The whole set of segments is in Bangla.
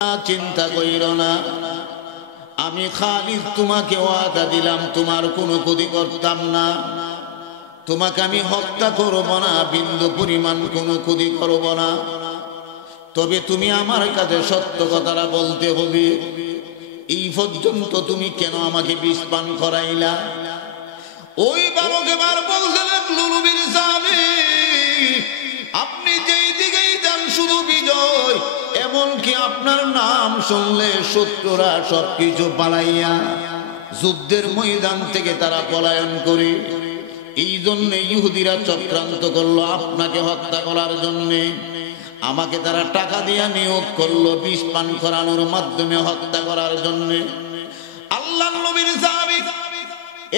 চিন্তা কইরো না, আমি খালিদ তোমাকে ওয়াদা দিলাম তোমার কোনো ক্ষতি করতাম না, তোমাকে আমি হত্যা করব না, বিন্দু পরিমাণ কোনো ক্ষতি করব না। তবে তুমি আমার কাছে সত্য কথাটা বলতে হবে, এই পর্যন্ত তুমি কেন আমাকে বিষ পান করাইলা? ওই বালক এবার বলছিলেন, লুলুবির স্বামী, আপনি যেই দিকেই যান শুধু বিজয়, এমনকি আপনার নাম শুনলে শত্রুরা সবকিছু পালাইয়া যুদ্ধের ময়দান থেকে তারা পলায়ন করে। এই জন্য ইহুদিরা চক্রান্ত করলো আপনাকে হত্যা করার জন্য। আমাকে তারা টাকা দিয়া নিয়োগ করলো বিষ পান করানোর মাধ্যমে হত্যা করার জন্য। আল্লাহর নবীর সাহাবী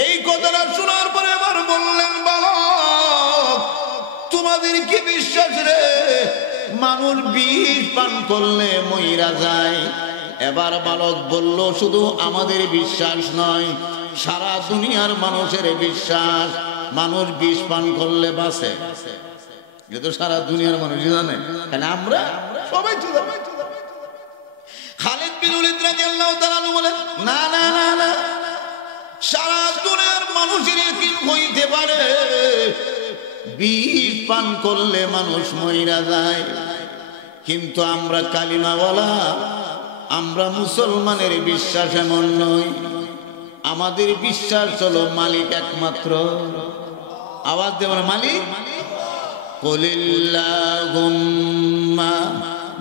এই কথাটা শোনার পরে আবার বললেন, বালক তোমাদের কি বিশ্বাস রে, মানুষ বিষ পান করলে মইরা যায়? এবার বালক বলল, শুধু আমাদের বিশ্বাস নয়, সারা দুনিয়ার মানুষের বিশ্বাস, মানুষ বিষ পান করলে বাঁচে। এটা সারা দুনিয়ার মানুষ জানে, তাহলে আমরা সবাই জানি। খালিদ বিন ওলীদ রাদিয়াল্লাহু তাআলা বলেন, না না না না, সারা দুনিয়ার মানুষের কি হইতে পারে, বিষ পান করলে মানুষ মইরা যায়, কিন্তু আমরা কালিমাওয়ালা, আমরা মুসলমানের বিশ্বাস এমন নয়। আমাদের বিশ্বাস হলো মালিক একমাত্র। আওয়াজ দেবেন, মালিক। কুলিল্লাহুম্মা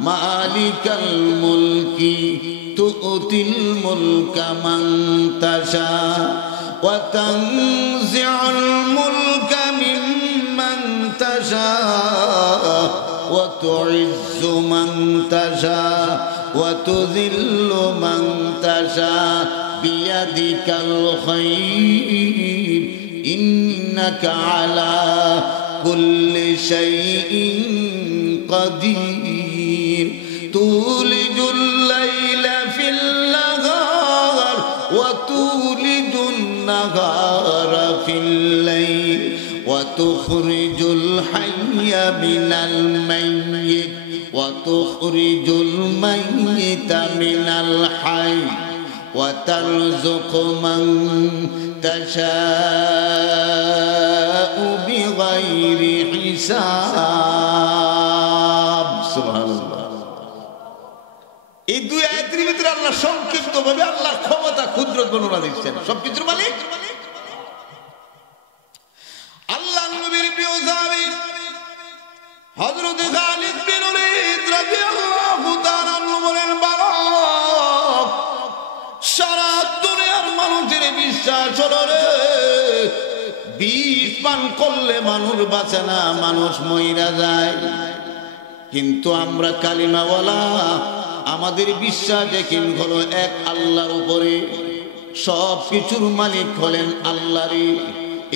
মালিকাল মুলকি তুতিল মুলকা মান তাশা ওয়া তানজিউল মুলকা মিম্মান তাশা ওয়া তুইজ্জু মান তাশা ওয়া তুযিল্লু মান তাশা বিয়াদিকাল খায়র ইন্নাকা আলা কুল্লি শাইইন কাদির তুলিজুল লাইলা ফিল নাহার ওয়া তুলিজুন নাহারা ফিল লাইল ওয়া তুখরিজুল হাইয়া মিনাল মাইয়িত ওয়া তুখরিজুল মাইয়িতা মিনাল হাই ওয়া তারযুকু মান তাশাউ বিগাইরি হিসাব। সুবহানাল্লাহ। এই দুই আয়াতের ভিতরে আল্লাহ সংক্ষিপ্তভাবে আল্লাহর ক্ষমতা, কুদরত বর্ণনা দিচ্ছেন। সবকিছুর মালিক আল্লাহ। নবীর প্রিয় সাহাবী হযরত খালিদ বিন ওলীদ রাদিয়াল্লাহু তাআলা বলেন, বালক সারা দুনিয়ার মানুষের বিশ্বাস হলো রে, বিষ পান করলে মানুষ বাঁচে না, মানুষ মইরা যায়, কিন্তু আমরা কালিমাওয়ালা, আমাদের বিশ্বাস একই হলো এক আল্লাহর উপরে, সব কিছুর মালিক হলেন আল্লাহরই।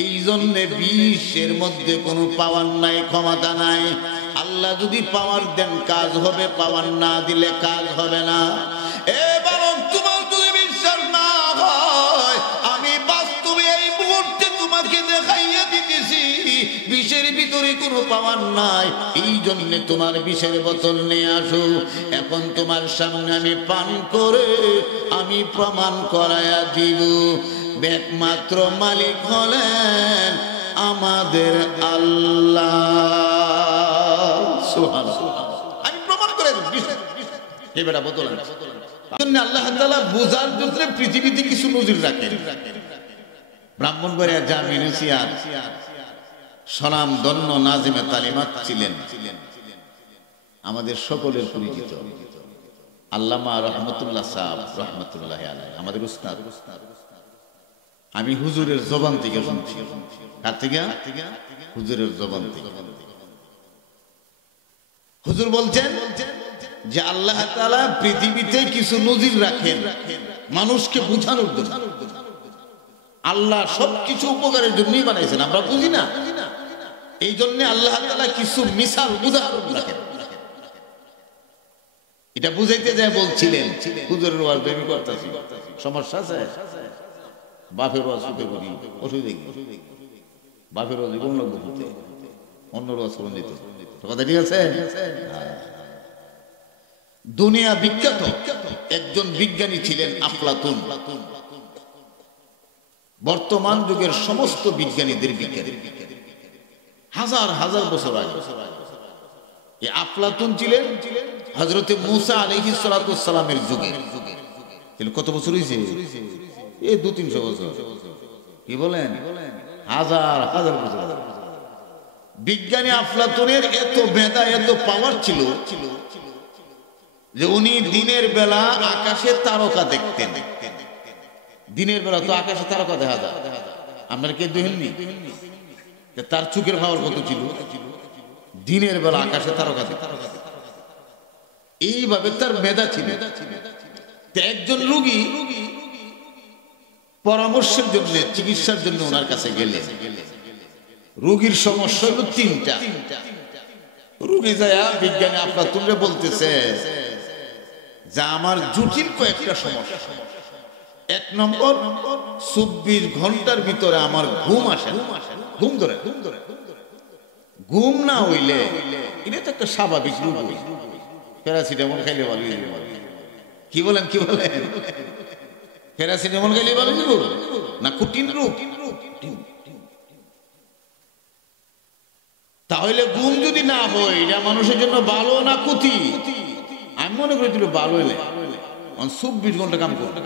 এই জন্য বিশ্বের মধ্যে কোনো পাওয়ার নাই, ক্ষমতা নাই। আল্লাহ যদি পাওয়ার দেন কাজ হবে, পাওয়ার না দিলে কাজ হবে না। এবার তোমার যদি বিশ্বাস না হয়, আমি বাস্তবে এই মুহূর্তে তোমাকে দেখাইয়া দিতেছি বিষের ভিতরে কোনো পাওয়ার নাই। এই জন্য তোমার বিষের বোতল নিয়ে আসো, এখন তোমার সামনে আমি পান করে আমি প্রমাণ করাইয়া দিব একমাত্র মালিক হলেন আমাদের আল্লাহ। সুবহানাল্লাহ। আমি প্রমাণ করে দেব এই বেটা বোতল আনছে। আল্লাহ তাআলা বুঝার জন্য পৃথিবীতে কিছু নজির রাখেন। ব্রাহ্মণবাড়িয়া জামে নসিহত সলাম দন্ন নাজিমে তালিমাত ছিলেন আমাদের সকলের পরিচিত আল্লামা রহমতুল্লাহ সাহেব রহমতুল্লাহ আলাইহি, আমাদের উস্তাদ। আমি হুজুরের জবান থেকে শুনছি। কার থেকে? হুজুরের জবান থেকে। হুজুর বলছেন যে আল্লাহ তাআলা পৃথিবীতে কিছু নজির রাখেন মানুষকে বোঝানোর জন্য। আল্লাহ সবকিছু উপকারের জন্যই বানাইছেন, আমরা বুঝি না। এই জন্য আল্লাহ তাআলা কিছু মিসাল, উদাহরণ রাখেন। এটা বুঝাইতে যায় বলছিলেন, হুজুরের ওয়াজ আমি করতেছি, সমস্যা আছে? বাপের ওয়াজ শুনতে করি, অসুবিধা কি? বাপের ওয়াজ কোন লোক বুঝতে, অন্য ওয়াজ করুন দিত, কথা ঠিক আছে? দুনিয়া বিখ্যাত একজন বিজ্ঞানী ছিলেন আফলাতুন। বর্তমান যুগের সমস্ত বিজ্ঞানীদের বিজ্ঞানী, হাজার হাজার বছর আগে এই আফলাতুন ছিলেন হযরতে মূসা আলাইহিস সালাতু ওয়াস সালামের যুগে। কত বছর হয়েছে? এই 200-300 বছর। কি বলেন? হাজার হাজার বছর। বিজ্ঞানী আফলাতুনের এত মেধা, এত পাওয়ার ছিল যে উনি দিনের বেলা আকাশে তারকা দেখতেন। দিনের বেলা তো আকাশে তারকা দেখা যায়, আপনার কে দেখেননি? তার চোখের পাওয়ার কত ছিল? দিনের বেলা আকাশে তারকা দেখতেন। এইভাবে তার মেধা ছিল। একজন রোগী পরামর্শের জন্য, চিকিৎসার জন্য ওনার কাছে গেলে, রোগীর সমস্যা হলো 3টা। রোগী যায় বিজ্ঞানী আফলাতুনরে বলতেছে যে আমার জটিল কয়েকটা সমস্যা। 1 নম্বর, 24 ঘন্টার ভিতরে আমার ঘুম আসে, ঘুম ধরে। ঘুম না হইলে এটা তো একটা স্বাভাবিক রোগ, প্যারাসিটামল খাইলে ভালো হয়ে যাবে। কি বলেন? কি বলেন? প্যারাসিটামল খাইলে ভালো হয়ে যাবে না কঠিন রোগ? তাহলে ঘুম যদি না হয় এটা মানুষের জন্য ভালো না ক্ষতি? আমি মনে করেছিল ভালো হইলে 24 ঘন্টা কাম করতে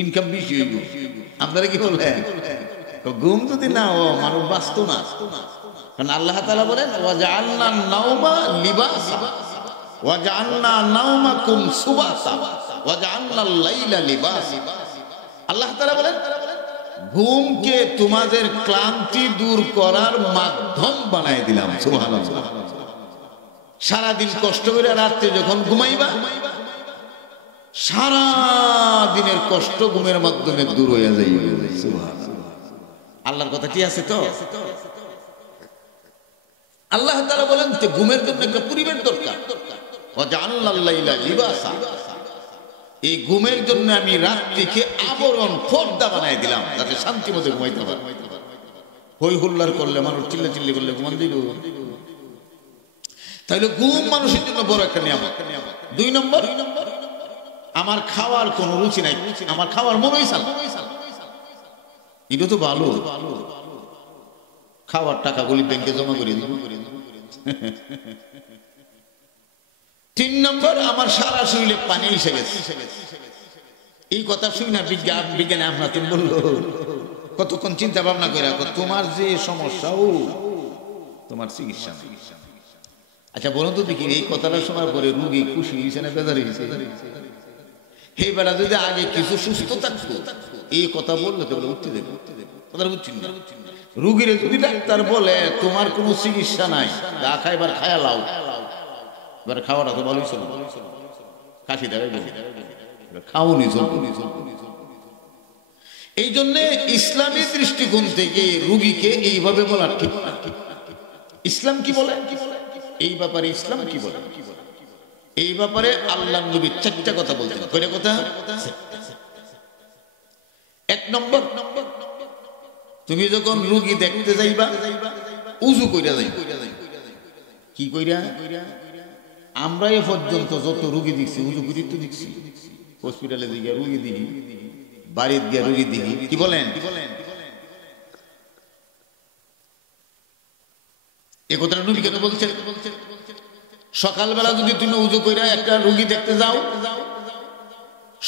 ইনকাম বেশি হইব। আপনারা কি বললেন? ঘুম যদি না হয় মানুষ বাঁচত না। কারণ আল্লাহ তাআলা বলেন ওয়াজআলনা নাওমা লিবাসা ওয়াজআলনা নাওমাকুম সুবাসা ওয়াজআলনা লাইলা লিবাসা। আল্লাহ তাআলা বলেন ঘুমকে তোমাদের ক্লান্তি দূর করার মাধ্যম বানায় দিলাম। সুবহানাল্লাহ। সারাদিন কষ্ট করে রাতে যখন ঘুমাইবা, সারা দিনের কষ্ট ঘুমের মাধ্যমে দূর হয়ে যাইবে। সুবহানাল্লাহ। আল্লাহর কথা কি আছে তো? আল্লাহ তাআলা বলেন যে ঘুমের জন্য একটা পরিবেশ দরকার। ওয়াজআলনাল লাইলা লিবাসা, এই ঘুমের জন্য আমি রাত্রিকে আবরণ, পর্দা বানাই দিলাম যাতে শান্তি মতো ঘুমাইতে পারে। হই হুল্লার করলে, মানুষ চিল্লাচিল্লি করলে ঘুমান দিব? তাহলে ঘুম মানুষের জন্য বড় একটা নিয়ামত। 2 নম্বর, আমার খাওয়ার কোনো রুচি নাই, আমার খাওয়ার মন হইছে না, এটা তো ভালো। খাওয়ার টাকাগুলি ব্যাংকে জমা করে দিব। 3 নম্বর, আমার সারা শরীরে পানি এসে গেছে। এই কথা শুনি না বিজ্ঞানী আফলাতুন বললো, কতক্ষণ চিন্তা ভাবনা করে তোমার যে সমস্যা, ও তোমার চিকিৎসা। আচ্ছা বলুন তো দেখি, এই কথাটা শোনার পরে রুগী খুশি হয়েছে না বেজার হয়েছে? এই বেলা যদি আগে কিছু সুস্থ থাকতো, এই কথা বললে তো উঠতে দেবো, কথা বুঝছেন না? রুগীর যদি ডাক্তার বলে তোমার কোনো চিকিৎসা নাই, যা খাইবার খায়া লাও, এবার খাওয়াটা তো ভালোই চলবে, কাশি দেয় খাওনি চলবে। এই জন্য ইসলামী দৃষ্টিকোণ থেকে রুগীকে এইভাবে বলা ঠিক না। ইসলাম কি বলে এই ব্যাপারে? ইসলাম কি বলে এই ব্যাপারে? আল্লাহর নবী 4টা কথা বলতেন। কয়টা কথা? 1 নম্বর, তুমি যখন রোগী দেখতে যাইবা উযু কইরা যাইবা। কি কইরা? আমরা এ পর্যন্ত যত রোগী দেখছি উযু করি তো দেখছি। হসপিটালে গিয়ে রোগী দেখি, বাড়িতে গিয়ে রোগী দেখি। কি বলেন? এই কথাটা নবী কেন বলছেন? সকালবেলা যদি তুমি উযু কইরা একটা রোগী দেখতে যাও,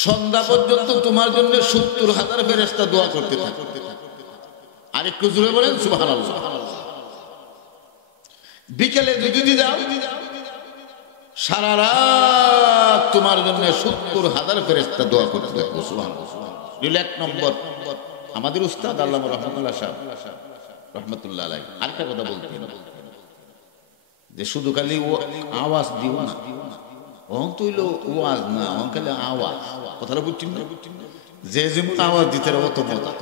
সন্ধ্যা পর্যন্ত তোমার জন্য 70,000 ফেরেশতা দোয়া করতে থাকে। আর একটু জোরে বলেন সুবহানাল্লাহ। বিকেলে যদি যাও, সারা রাত তোমার জন্য 70,000 ফেরেশতা দোয়া করতে থাকে। সুবহানাল্লাহ। 1 নম্বর, আমাদের উস্তাদ আল্লামা রহমাতুল্লাহ সাহেব রহমাতুল্লাহ আলাইহি আরেকটা কথা বলতেন যে শুধু খালি আওয়াজ দিও না, অন তৈল ওয়াজ না, অন খালি আওয়াজ। কথাটা বুঝছেন না? যে যেমন আওয়াজ দিতে অত মজা,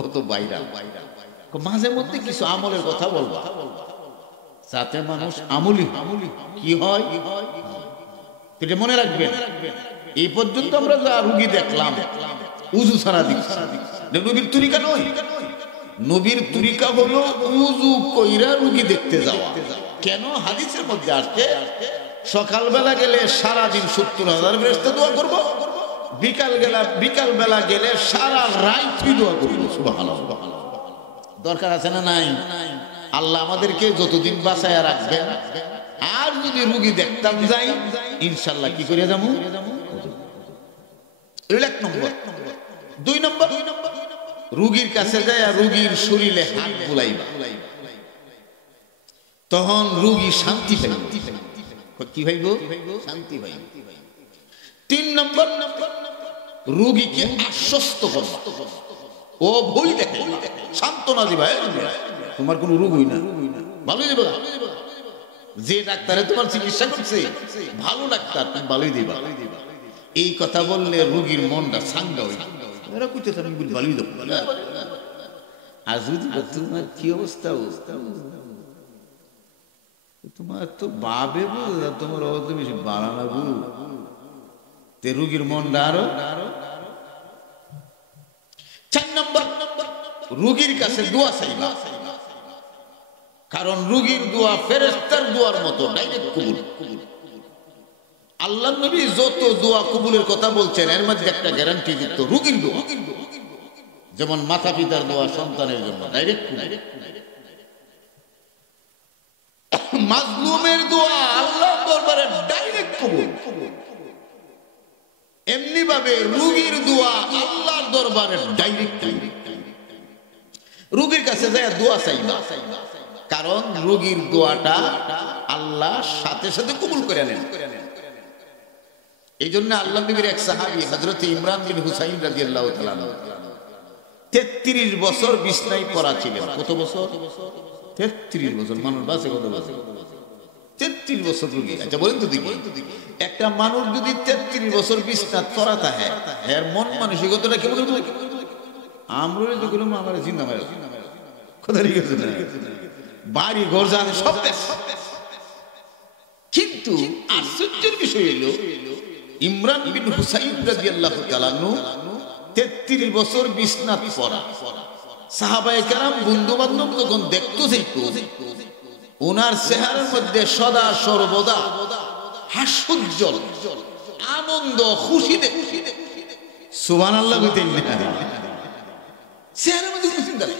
অত বাইরা। মাঝে মধ্যে কিছু আমলের কথা বলবা যাতে মানুষ আমলি কি হয়, এটা মনে রাখবেন। এই পর্যন্ত আমরা যা রুগী দেখলাম উযু ছাড়া দিচ্ছি, নবীর তরিকা নয়। নবীর তরিকা হলো উযু কইরা রুগী দেখতে যাওয়া। কেন? হাদিসের মধ্যে আসছে সকালবেলা গেলে সারাদিন 70,000 ফেরেশতা দোয়া করব, বিকাল বেলা গেলে সারা রাত দোয়া করব। সুবহানাল্লাহ। দরকার আছে না নাই? আল্লাহ আমাদেরকে যতদিন বাঁচায়া রাখবেন, আর যদি রোগী দেখতাম যাই ইনশাআল্লাহ কি করে যাবো? এক নম্বর। 2 নম্বর, রোগীর কাছে যায় রোগীর শরীরে হাত বুলাইবা, তখন রোগী শান্তি পাইব। কি ভাইব? শান্তি পাইব। 3 নম্বর, রোগীকে আশ্বস্ত করবা, ও ভুল দেখে সান্ত্বনা দিবা, তোমার কোনো রোগ হই না, ভালোই দেবা। যে ডাক্তারে তোমার চিকিৎসা করছে ভালো ডাক্তার, তুমি ভালোই দিবা। এই কথা বললে রোগীর মনটা সাঙ্গা হইল, এরা কইতেছে আমি বলি ভালোই দেব। আর যদি তোমার কি অবস্থা, তোমার তো বাবে বুঝা, তোমার অত বেশি বাড়ানা বু, তে রোগীর মনটা আরো। 4 নম্বর, রোগীর কাছে দোয়া চাইবা, কারণ রোগীর দোয়া ফেরেশতার দোয়ার মতো ডাইরেক্ট কবুল। আল্লাহর নবী যত দোয়া কবুলের কথা বলছেন এর মধ্যে একটা গ্যারান্টি দিত রোগীর দোয়া, যেমন মাতা পিতার দোয়া সন্তানের জন্য ডাইরেক্ট কবুল। মাজলুমের দোয়া আল্লাহর দরবারে ডাইরেক্ট কবুল। এমনি ভাবে রোগীর দোয়া আল্লাহর দরবারে ডাইরেক্ট কবুল। রোগীর কাছে যায় দোয়া চাইবা, কারণ রোগীর দোয়াটা আল্লাহ সাথে সাথে কবুল করে নেন। এই জন্য আল্লাহ নবীর এক সাহাবী হযরত ইমরান বিন হুসাইন রাদিয়াল্লাহু তাআলা 33 বছর বিছনায় পড়া ছিলেন। কত বছর? 33 বছর। মানুষ বাঁচে কত বছর? 33 বছর রোগী। আচ্ছা বলেন তো দেখি, একটা মানুষ যদি 33 বছর বিছনায় পড়া থাকে, এর মন মানসিকতাটা কেমন হবে? আমরা তো কোনো আমার জিন্দা মারা কথা ঠিক আছে না, বাড়ি ঘর যা সব। কিন্তু আশ্চর্যের বিষয় হলো ইমরান বিন হুসাইন রাদিয়াল্লাহু তাআলা 33 বছর বিছনায় পড়া। সাহাবায়ে কেরাম বন্ধু বান্ধব যখন দেখতো যাইতো, ওনার চেহারার মধ্যে সদা সর্বদা হাস্যোজ্জ্বল আনন্দ খুশি দেখে। সুবহানাল্লাহ কইতেন না, চেহারার মধ্যে কোনো চিন্তা নেই।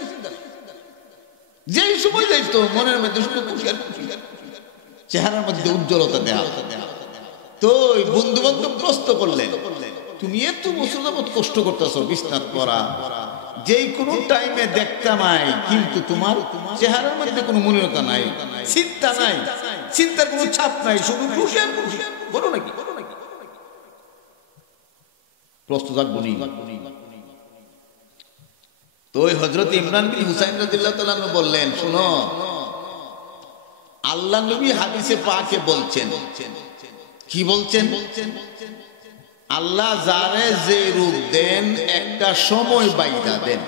যেই সময় যাইতো মনের মধ্যে শুধু খুশি আর খুশি, চেহারার মধ্যে উজ্জ্বলতা দেয়া। তো বন্ধু বান্ধব প্রশ্ন করলেন, তুমি এত বছর যাবত কষ্ট করতেছো বিছনাত পড়া, যেই কোনো টাইমে দেখতাম আই, কিন্তু তোমার চেহারার মধ্যে কোনো মলিনতা নাই, চিন্তা নাই, চিন্তার কোনো ছাপ নাই, শুধু খুশি আর খুশি, বলো নাকি? প্রশ্ন থাকবো নি। তো ওই হযরত ইমরান বিন হুসাইন রাদিয়াল্লাহু তাআলা বললেন, শোনো, আল্লাহ নবী হাদিসে পাকে বলছেন, কি বলছেন? আল্লাহ যারে যে রূপ দেন একটা সময় বাইদা দেন।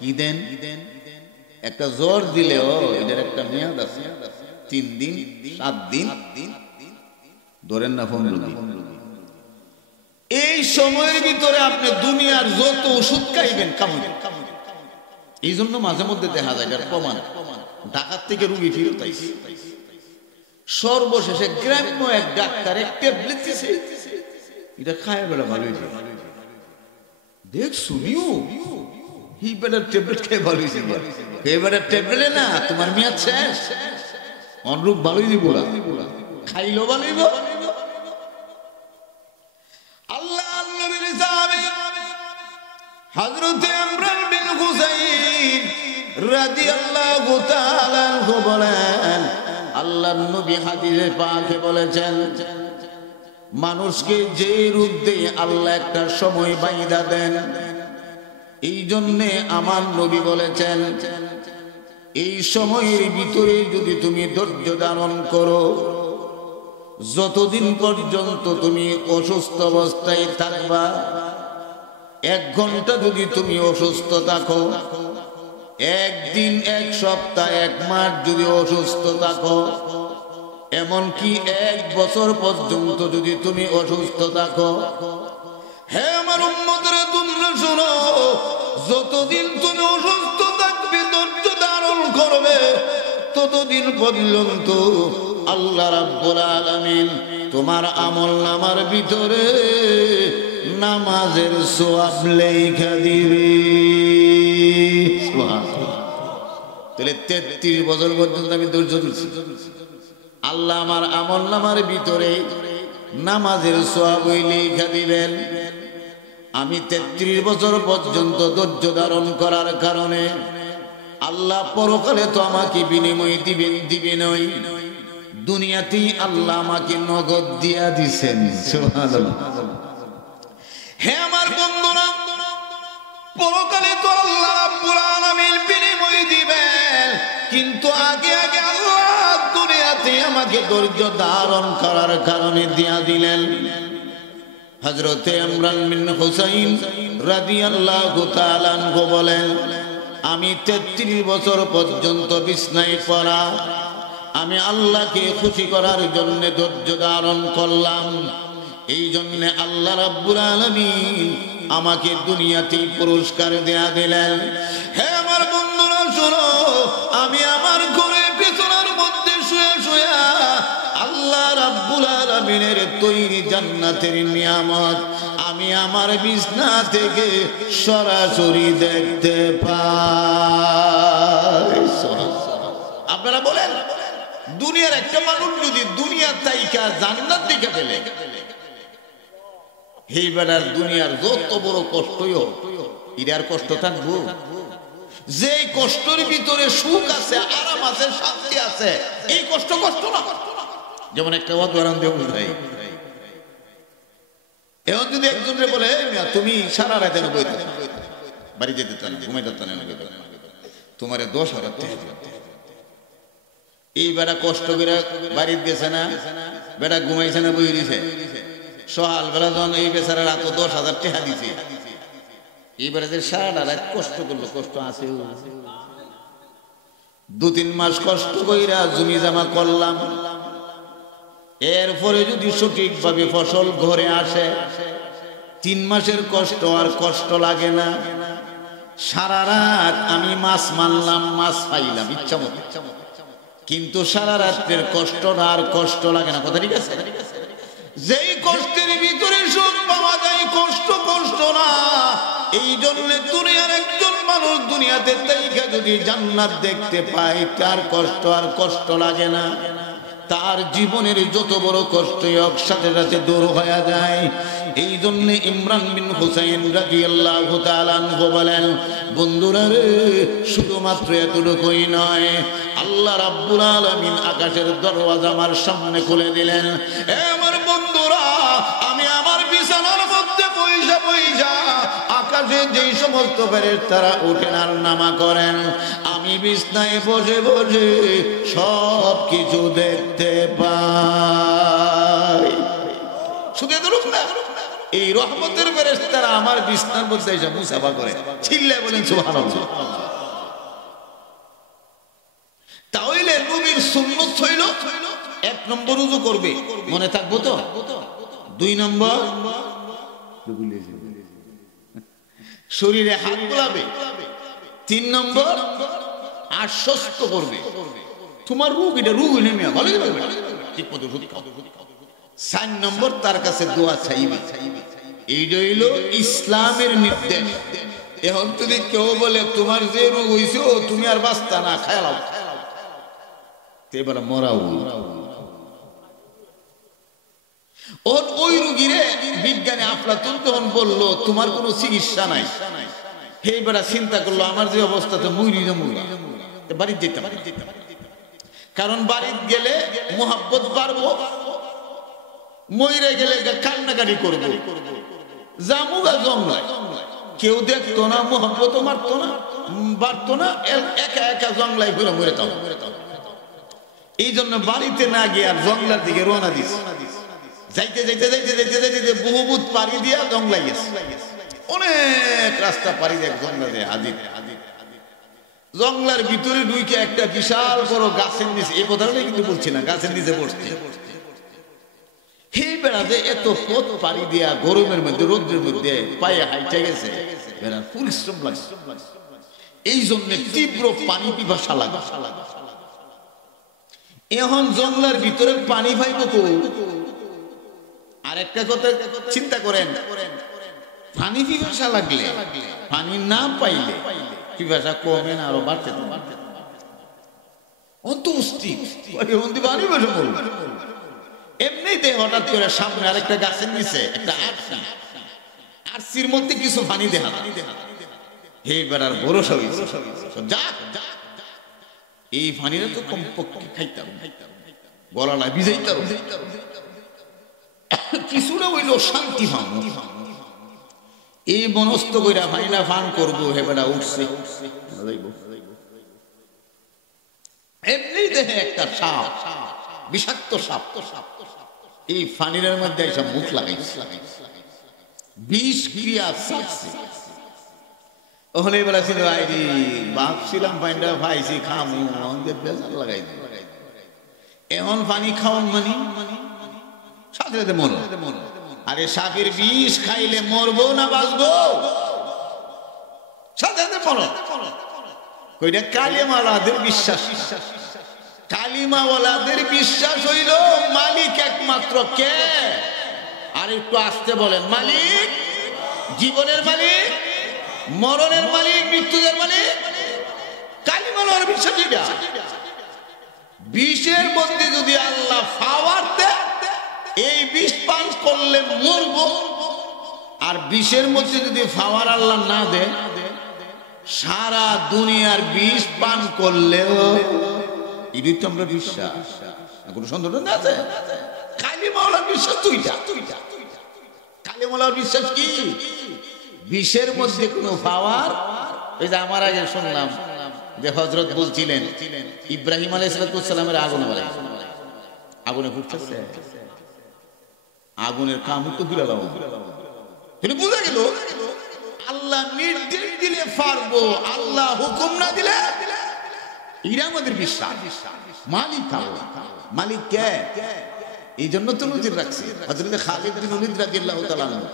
কি দেন? একটা জ্বর দিলেও এটার একটা মেয়াদ আছে, 3 দিন 7 দিন ধরেন না, 15 দিন। এই সময়ের ভিতরে আপনি দুনিয়ার যত ওষুধ খাইবেন কামড়। এই জন্য মাঝে মধ্যে দেখা যায়, যার প্রমাণ ঢাকার থেকে রুগী ফিরত আইছে, সর্বশেষে গ্রাম্য এক ডাক্তার এক ট্যাবলেট দিছে, এটা খায় বেলা ভালো হয়েছে। দেখ শুনিও হি বেটার ট্যাবলেট খেয়ে ভালো হয়েছে, খেয়ে বেটার ট্যাবলেট না, তোমার মেয়াদ শেষ, অনুরূপ ভালোই দিব না, খাইলো ভালোই। আল্লাহ নবীর সাহাবী হযরত ইমরান বিন হুসাইন রাদিয়াল্লাহু তাআলা আনহু বলেন, আল্লাহর নবী হাদিসে পাকে বলেছেন, মানুষকে যে রূপ দিয়ে আল্লাহ একটা সময় বাইদা দেন, এই জন্যে আমার নবী বলেছেন, এই সময়ের ভিতরে যদি তুমি ধৈর্য ধারণ করো, যতদিন পর্যন্ত তুমি অসুস্থ অবস্থায় থাকবা, 1 ঘন্টা যদি তুমি অসুস্থ থাকো, 1 দিন 1 সপ্তাহ 1 মাস যদি অসুস্থ থাকো, এমনকি 1 বছর পর্যন্ত যদি তুমি অসুস্থ থাকো, হে আমার উম্মতরা তোমরা শোনো, যতদিন তুমি অসুস্থ থাকবে, ধৈর্য ধারণ করবে, ততদিন পর্যন্ত আল্লাহ রাব্বুল আলামিন তোমার আমলনামার ভিতরে নামাজের সওয়াব লেখা দিবে। সুবহানাল্লাহ। তাহলে 33 বছর পর্যন্ত আমি ধৈর্য ধরছি, আল্লাহ আমার আমলনামার ভিতরে নামাজের সওয়াব লেখা দিবেন। আমি 33 বছর পর্যন্ত ধৈর্য ধারণ করার কারণে আল্লাহ পরকালে তো আমাকে বিনিময় দিবেন ওই দুনিয়াতেই আল্লাহ আমাকে নগদ দিয়া দিছেন। সুবহানাল্লাহ। হে আমার বন্ধুরা, পরকালে তো আল্লাহ রাব্বুল আলামিন বিনিময় দিবেন, কিন্তু আগে আগে আল্লাহ দুনিয়াতে আমাকে ধৈর্য ধারণ করার কারণে দিয়া দিলেন। হযরতে ইমরান বিন হুসাইন রাদিয়াল্লাহু তাআলা আনহু বলেন, আমি 33 বছর পর্যন্ত বিছনায় পড়া, আমি আল্লাহকে খুশি করার জন্য ধৈর্য ধারণ করলাম। এই জন্য আল্লাহ রাব্বুল আলামিন আমাকে দুনিয়াতেই পুরস্কার দেয়া দিলেন। হে আমার বন্ধুরা শোনো, আমি আমার ঘরে বিছানার মধ্যে শুয়ে শুয়ে আল্লাহ রাব্বুল আলামিনের তৈরি জান্নাতের নিয়ামত আমি আমার বিছনা থেকে সরাসরি দেখতে পাই। আপনারা বলেন, দুনিয়ার একটা মানুষ যদি দুনিয়ার তাইকা জান্নাত দিকে পেলে, এই বেলার দুনিয়ার যত বড় কষ্টই হোক, এর কষ্ট থাকবো? যে কষ্টের ভিতরে সুখ আছে, আরাম আছে, শান্তি আছে, এই কষ্ট কষ্ট না। যেমন একটা উদাহরণ দিয়ে বুঝাই, এখন যদি একজনকে বলে তুমি সারা রাত বাড়ি যেতে চান, ঘুমাইতে চান, তোমার 10,000 টাকা, এই বেড়া কষ্ট করে বাড়িতে গেছে না, বেড়া ঘুমাইছে না, বই দিছে, সকাল বেলা যখন এই বেচারা রাত 10,000 টাকা দিছে, এই বেড়া যে সারা রাত কষ্ট করলো, কষ্ট আছে। 2-3 মাস কষ্ট কইরা জমি জমা করলাম, এরপরে যদি সঠিকভাবে ফসল ঘরে আসে, 3 মাসের কষ্ট আর কষ্ট লাগে না। সারা রাত আমি মাছ মারলাম, মাছ পাইলাম ইচ্ছা মতো, কিন্তু সারা রাতের কষ্টটা আর কষ্ট লাগে না। কথা ঠিক আছে? যেই কষ্টের ভিতরে সুখ পাওয়া যায়, কষ্ট কষ্ট না। এই জন্য দুনিয়ার একজন মানুষ দুনিয়াতে তাইকা যদি জান্নাত দেখতে পায়, তার কষ্ট আর কষ্ট লাগে না। তার জীবনের যত বড় কষ্টই হোক সাথে সাথে দূর হয়ে যায়। এই জন্য ইমরান বিন হুসাইন রাদিয়াল্লাহু তাআলা আনহু বলেন, বন্ধুরা রে, শুধুমাত্র এতটুকুই নয়, আল্লাহ রাব্বুল আলামিন আকাশের দরওয়াজা আমার সামনে খুলে দিলেন। এ আমার বন্ধুরা, আমি আমার বিছানার মধ্যে বইসা বইসা আকাশে যেই সমস্ত ফেরেশতারা ওঠেন আর নামা করেন, আমি বিছনায় বসে বসে সব কিছু দেখতে পাই। শুধু এতটুকু না, এই রহমতের ফেরেশতারা আমার বিছনার মধ্যে এসে মুসাফা করে, চিল্লায় বলেন সুবহানাল্লাহ। তাহলে নবীর সুন্নাত হইল 1 নম্বর ওযু করবে, মনে থাকবো তো? 2 নম্বর শরীরে হাত বুলাবে, 3 নম্বর আশ্বস্ত করবে তোমার রোগ, এটা রোগ হইলে মিয়া ভালো হবে, ঠিক মতো রোগ খাও। 4 নম্বর তার কাছে দোয়া চাইবে। এইটা হইল ইসলামের নির্দেশ। এখন যদি কেউ বলে তোমার যে রোগ হইছে তুমি আর বাঁচতা না, খায়ালাও, এবার মরাও। ওই রোগীরে বিজ্ঞানী আফলাতুন যখন বললো তোমার কোনো চিকিৎসা নাই, এইবার চিন্তা করলো আমার যে অবস্থা, তো মুইরি বাড়িতে যেতাম, কারণ বাড়িতে গেলে মোহাব্বত বাড়বো, মইরে গেলে কান্নাকাটি করবো, জামুগা জংলায় কেউ দেখতো না, মোহাব্বত মারতো না, বাড়তো না, একা একা জংলায় ঘুরে মরে তাও। এই জন্য বাড়িতে না গিয়ে আর জংলার দিকে রওনা দিছে। যাইতে যাইতে যাইতে যাইতে যাইতে বহুবুত পাড়ি দিয়া জংলায় গেছে, অনেক রাস্তা পাড়ি দিয়ে জংলা দিয়ে হাজির। জংলার ভিতরে ঢুকে একটা বিশাল বড় গাছের নিচে, এই কথাটাই কিন্তু বলছি না, গাছের নিচে বসছে। এই বেড়াতে এত পথ পাড়ি দিয়া গরমের মধ্যে রোদ্রের মধ্যে পায়ে হাইটে গেছে, বেড়ার পরিশ্রম লাগছে। এই জন্য তীব্র পানি পিপাসা লাগে। এখন জঙ্গলের ভিতরে পানি পাইব কো? আর একটা কথা চিন্তা করেন, পানি পিপাসা লাগলে, পানি না পাইলে পিপাসা কমে না, আরো বাড়তে এমনিতে হঠাৎ করে সামনে আরেকটা গাছের নিচে একটা আরসির মধ্যে কিছু পানি দেখা, এইবার আর ভরসা হইছে, এই পানিটা তো কমপক্ষে খাইতাম, গলাটা ভিজাইতাম, কিছুটা হইল শান্তি পাম। এই মনস্থ কইরা পানিটা পান করবো, হেবেটা উঠছে, এমনি দেখে একটা সাপ, বিষাক্ত সাপ, এই পানির মধ্যে এসব মুখ লাগাইছে, বিষ ক্রিয়া ছাড়ছে। ওখানে বলেছিল আইরি ভাবছিলাম পানিটা ভাইছি খামু, আমাদের বেজার লাগাই এখন পানি খাওয়ান মানি সাথে সাথে মরো। আরে সাপের বিষ খাইলে মরবো না বাঁচবো? সাথে সাথে মরো। কইটা কালিমাওয়ালাদের বিশ্বাস, কালিমাওয়ালাদের বিশ্বাস হইল মালিক একমাত্র কে? আর একটু আসতে বলেন, মালিক, জীবনের মালিক, মরণের মালিক, মৃত্যুদের মালিক, কালিমাওয়ালার বিশ্বাস। এটা বিষের মধ্যে যদি আল্লাহ পাওয়ার দেয়, এই বিষ পান করলে মরবো, আর বিষের মধ্যে যদি পাওয়ার আল্লাহ না দেয়, সারা দুনিয়ার বিষ পান করলেও এটাই তো আমরা বিশ্বাস। কোনো সন্দেহ আছে? কালিমাওয়ালার বিশ্বাস দুইটা। কালিমাওয়ালার বিশ্বাস কি? বিষের মধ্যে কোনো পাওয়ার। এই যে আমার আগে শুনলাম যে হযরত বলছিলেন ইব্রাহিম আলাইহিস সালামের আগুনে ফুটতেছে, আগুনের কামড় তো দূরে লাগাবো, কিন্তু বুঝা গেল আল্লাহ নির্দেশ দিলে পারবো, আল্লাহ হুকুম না দিলে। এরা আমাদের বিশ্বাস। মালিক মালিক কে? এই জন্য তো নজির রাখছে। হযরত খালিদ বিন ওলীদ রাদিয়াল্লাহু তাআলা আনহু,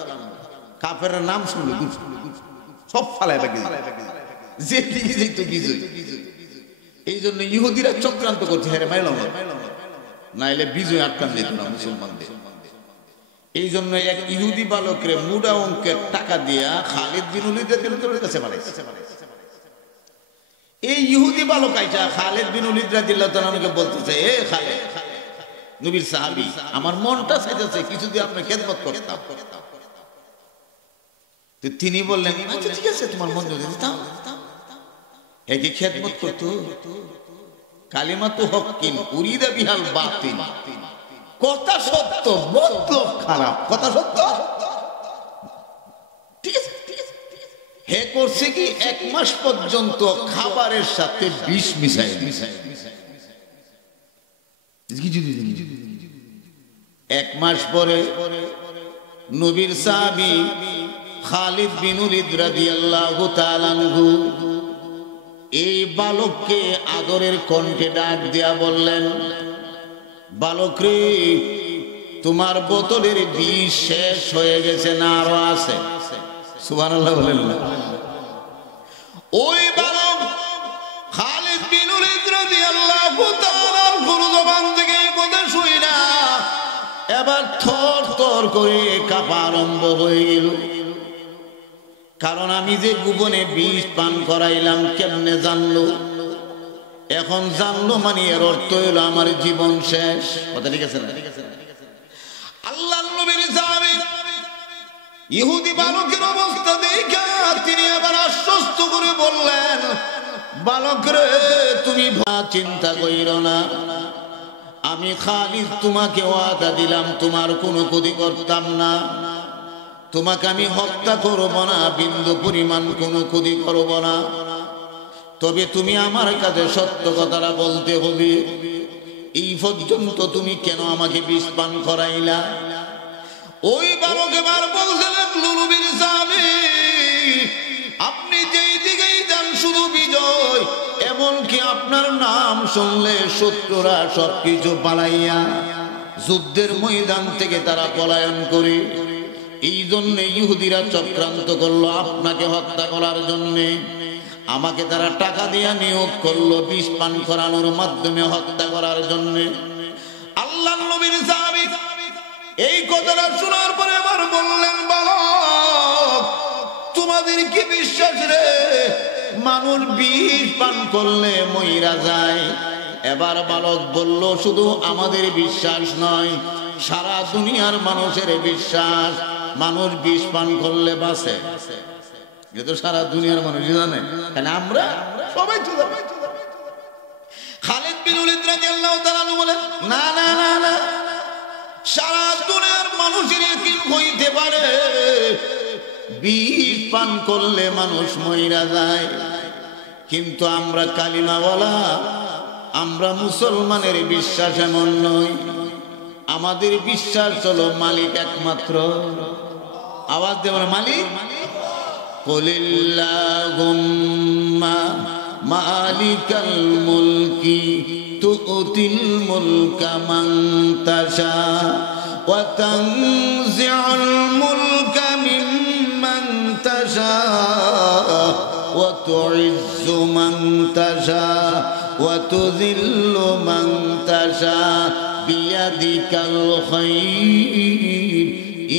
কাফেরের নাম শুনলে সব ফালায় লাগে, যে দিকে যেত বিজয়। এই জন্য ইহুদিরা চক্রান্ত করছে, হ্যাঁ মাইলাম নাইলে বিজয় আটকান যেত না মুসলমানদের। এই জন্য এক ইহুদি বালকরে মুডা অঙ্কের টাকা দিয়া খালিদ বিন ওলীদ রাদিয়াল্লাহু কাছে পাঠাইছে। এই ইহুদি বালক আইসা খালিদ বিন ওলীদ রাদিয়াল্লাহু তাআলাকে বলতেছে, এ খালিদ, নবীর সাহাবী, আমার মনটা চাইতেছে কিছু দিয়ে আপনি খেদমত করতাম। তো তিনি বললেন, আচ্ছা ঠিক আছে, তোমার মন যদি দাও। একে খেদমত করতো। কালিমাতু হক্কিন উরিদা বিহাল বাতিল, কথা সত্য, মতলব খারাপ। কথা সত্য, ঠিক আছে। হে করছে কি, 1 মাস পর্যন্ত খাবারের সাথে বিষ মিশাই। 1 মাস পরে নবীর সাহাবী খালিদ বিন ওলীদ রাদিয়াল্লাহু তাআলা আনহু এই বালককে আদরের কণ্ঠে ডাক দিয়া বললেন, বালক রে, তোমার বোতলের বিষ শেষ হয়ে গেছে না আরো আছে? সুবহানাল্লাহ বলেন না? ওই বালক খালিদ বিন ওলীদ রাদিয়াল্লাহু তাআলা আনহুর জবান থেকে কথা শুই না এবার থর থর করে কাঁপা আরম্ভ হয়ে গেল। কারণ আমি যে গোপনে বিষ পান করাইলাম কেমনে জানলো? এখন জানলো মানে এর অর্থ হইল আমার জীবন শেষ। কথা ঠিক আছে না? আল্লাহর নবীর সাহাবী ইহুদি বালকের অবস্থা দেখে তিনি আবার আশ্বস্ত করে বললেন, বালক রে, তুমি চিন্তা কইরো না, আমি খালিদ তোমাকে ওয়াদা দিলাম তোমার কোনো ক্ষতি করতাম না, তোমাকে আমি হত্যা করব না, বিন্দু পরিমাণ কোনো ক্ষতি করব না। তবে তুমি আমার কাছে সত্য কথাটা বলতে হবে, এই পর্যন্ত তুমি কেন আমাকে বিষ পান করাইলা? ওই বালক এবার বলতে লাগলো, নবীর সাহাবী, আপনি যেই দিকেই যান শুধু বিজয়, এমনকি আপনার নাম শুনলে শত্রুরা সবকিছু পালাইয়া যুদ্ধের ময়দান থেকে তারা পলায়ন করে। এই জন্য ইহুদিরা চক্রান্ত করলো আপনাকে হত্যা করার জন্যে। আমাকে তারা টাকা দিয়ে নিয়োগ করলো বিষ পান করানোর মাধ্যমে হত্যা করার জন্য। আল্লাহর নবীর সাহাবী এই কথাটা শোনার পরে আবার বললেন, বালক তোমাদের কি বিশ্বাস রে মানুষ বিষ পান করলে মইরা যায়? এবার বালক বলল, শুধু আমাদের বিশ্বাস নয়, সারা দুনিয়ার মানুষের বিশ্বাস মানুষ বিষ পান করলে বাঁচে। যেহেতু সারা দুনিয়ার মানুষ জানে, তাহলে আমরা সবাই তো জানি। খালিদ বিন ওলীদ রাদিয়াল্লাহু তাআলা বলেন, না না না না, সারা দুনিয়ার মানুষের কি হইতে পারে বিষ পান করলে মানুষ মইরা যায়, কিন্তু আমরা কালিমাওয়ালা, আমরা মুসলমানের বিশ্বাস এমন নয়। আমাদের বিশ্বাস হলো মালিক একমাত্র। আওয়াজ দেবেন, মালিক। কুলিল্লাহুম্মা মালিকাল মুলকি তুতিল মুলকা মান তাশা ওয়া তানজিউল মুলকা মিম্মান তাশা ওয়া তুইজ্জু মান তাশা ওয়া তুযিল্লু মান তাশা বিয়াদিকাল খায়র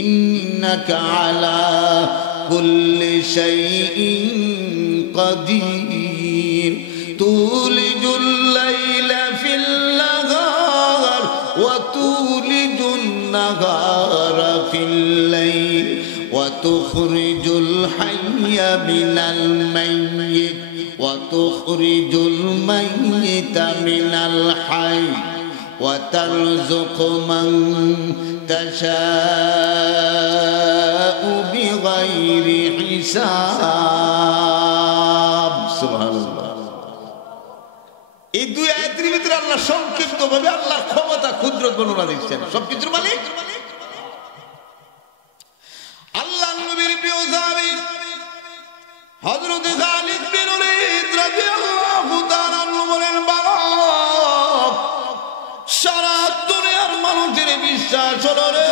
ইন্নাকা আলা কুল্লি শাইইন কাদির তুলিজুল লাইলা ফিল নাহার ওয়া তুলিজুন নাহারা ফিল লাইল ওয়া তুখরিজুল হাইয়া মিনাল মাইয়িত ওয়া তুখরিজুল মাইয়িতা মিনাল হাই ওয়া তারযুকু মান তাশাউ বিগাইরি হিসাব। সুবহানাল্লাহ। এই দুই আয়াতের ভিতরে আল্লাহ সংক্ষিপ্তভাবে আল্লাহর ক্ষমতা, কুদরত বর্ণনা দিচ্ছেন। সবকিছুর মালিক আল্লাহ। নবীর প্রিয় সাহাবী হযরত খালিদ বিন ওলীদ রাদিয়াল্লাহু তাআলা বলেন, বালক সারা দুনিয়ার মানুষের বিশ্বাস হলো রে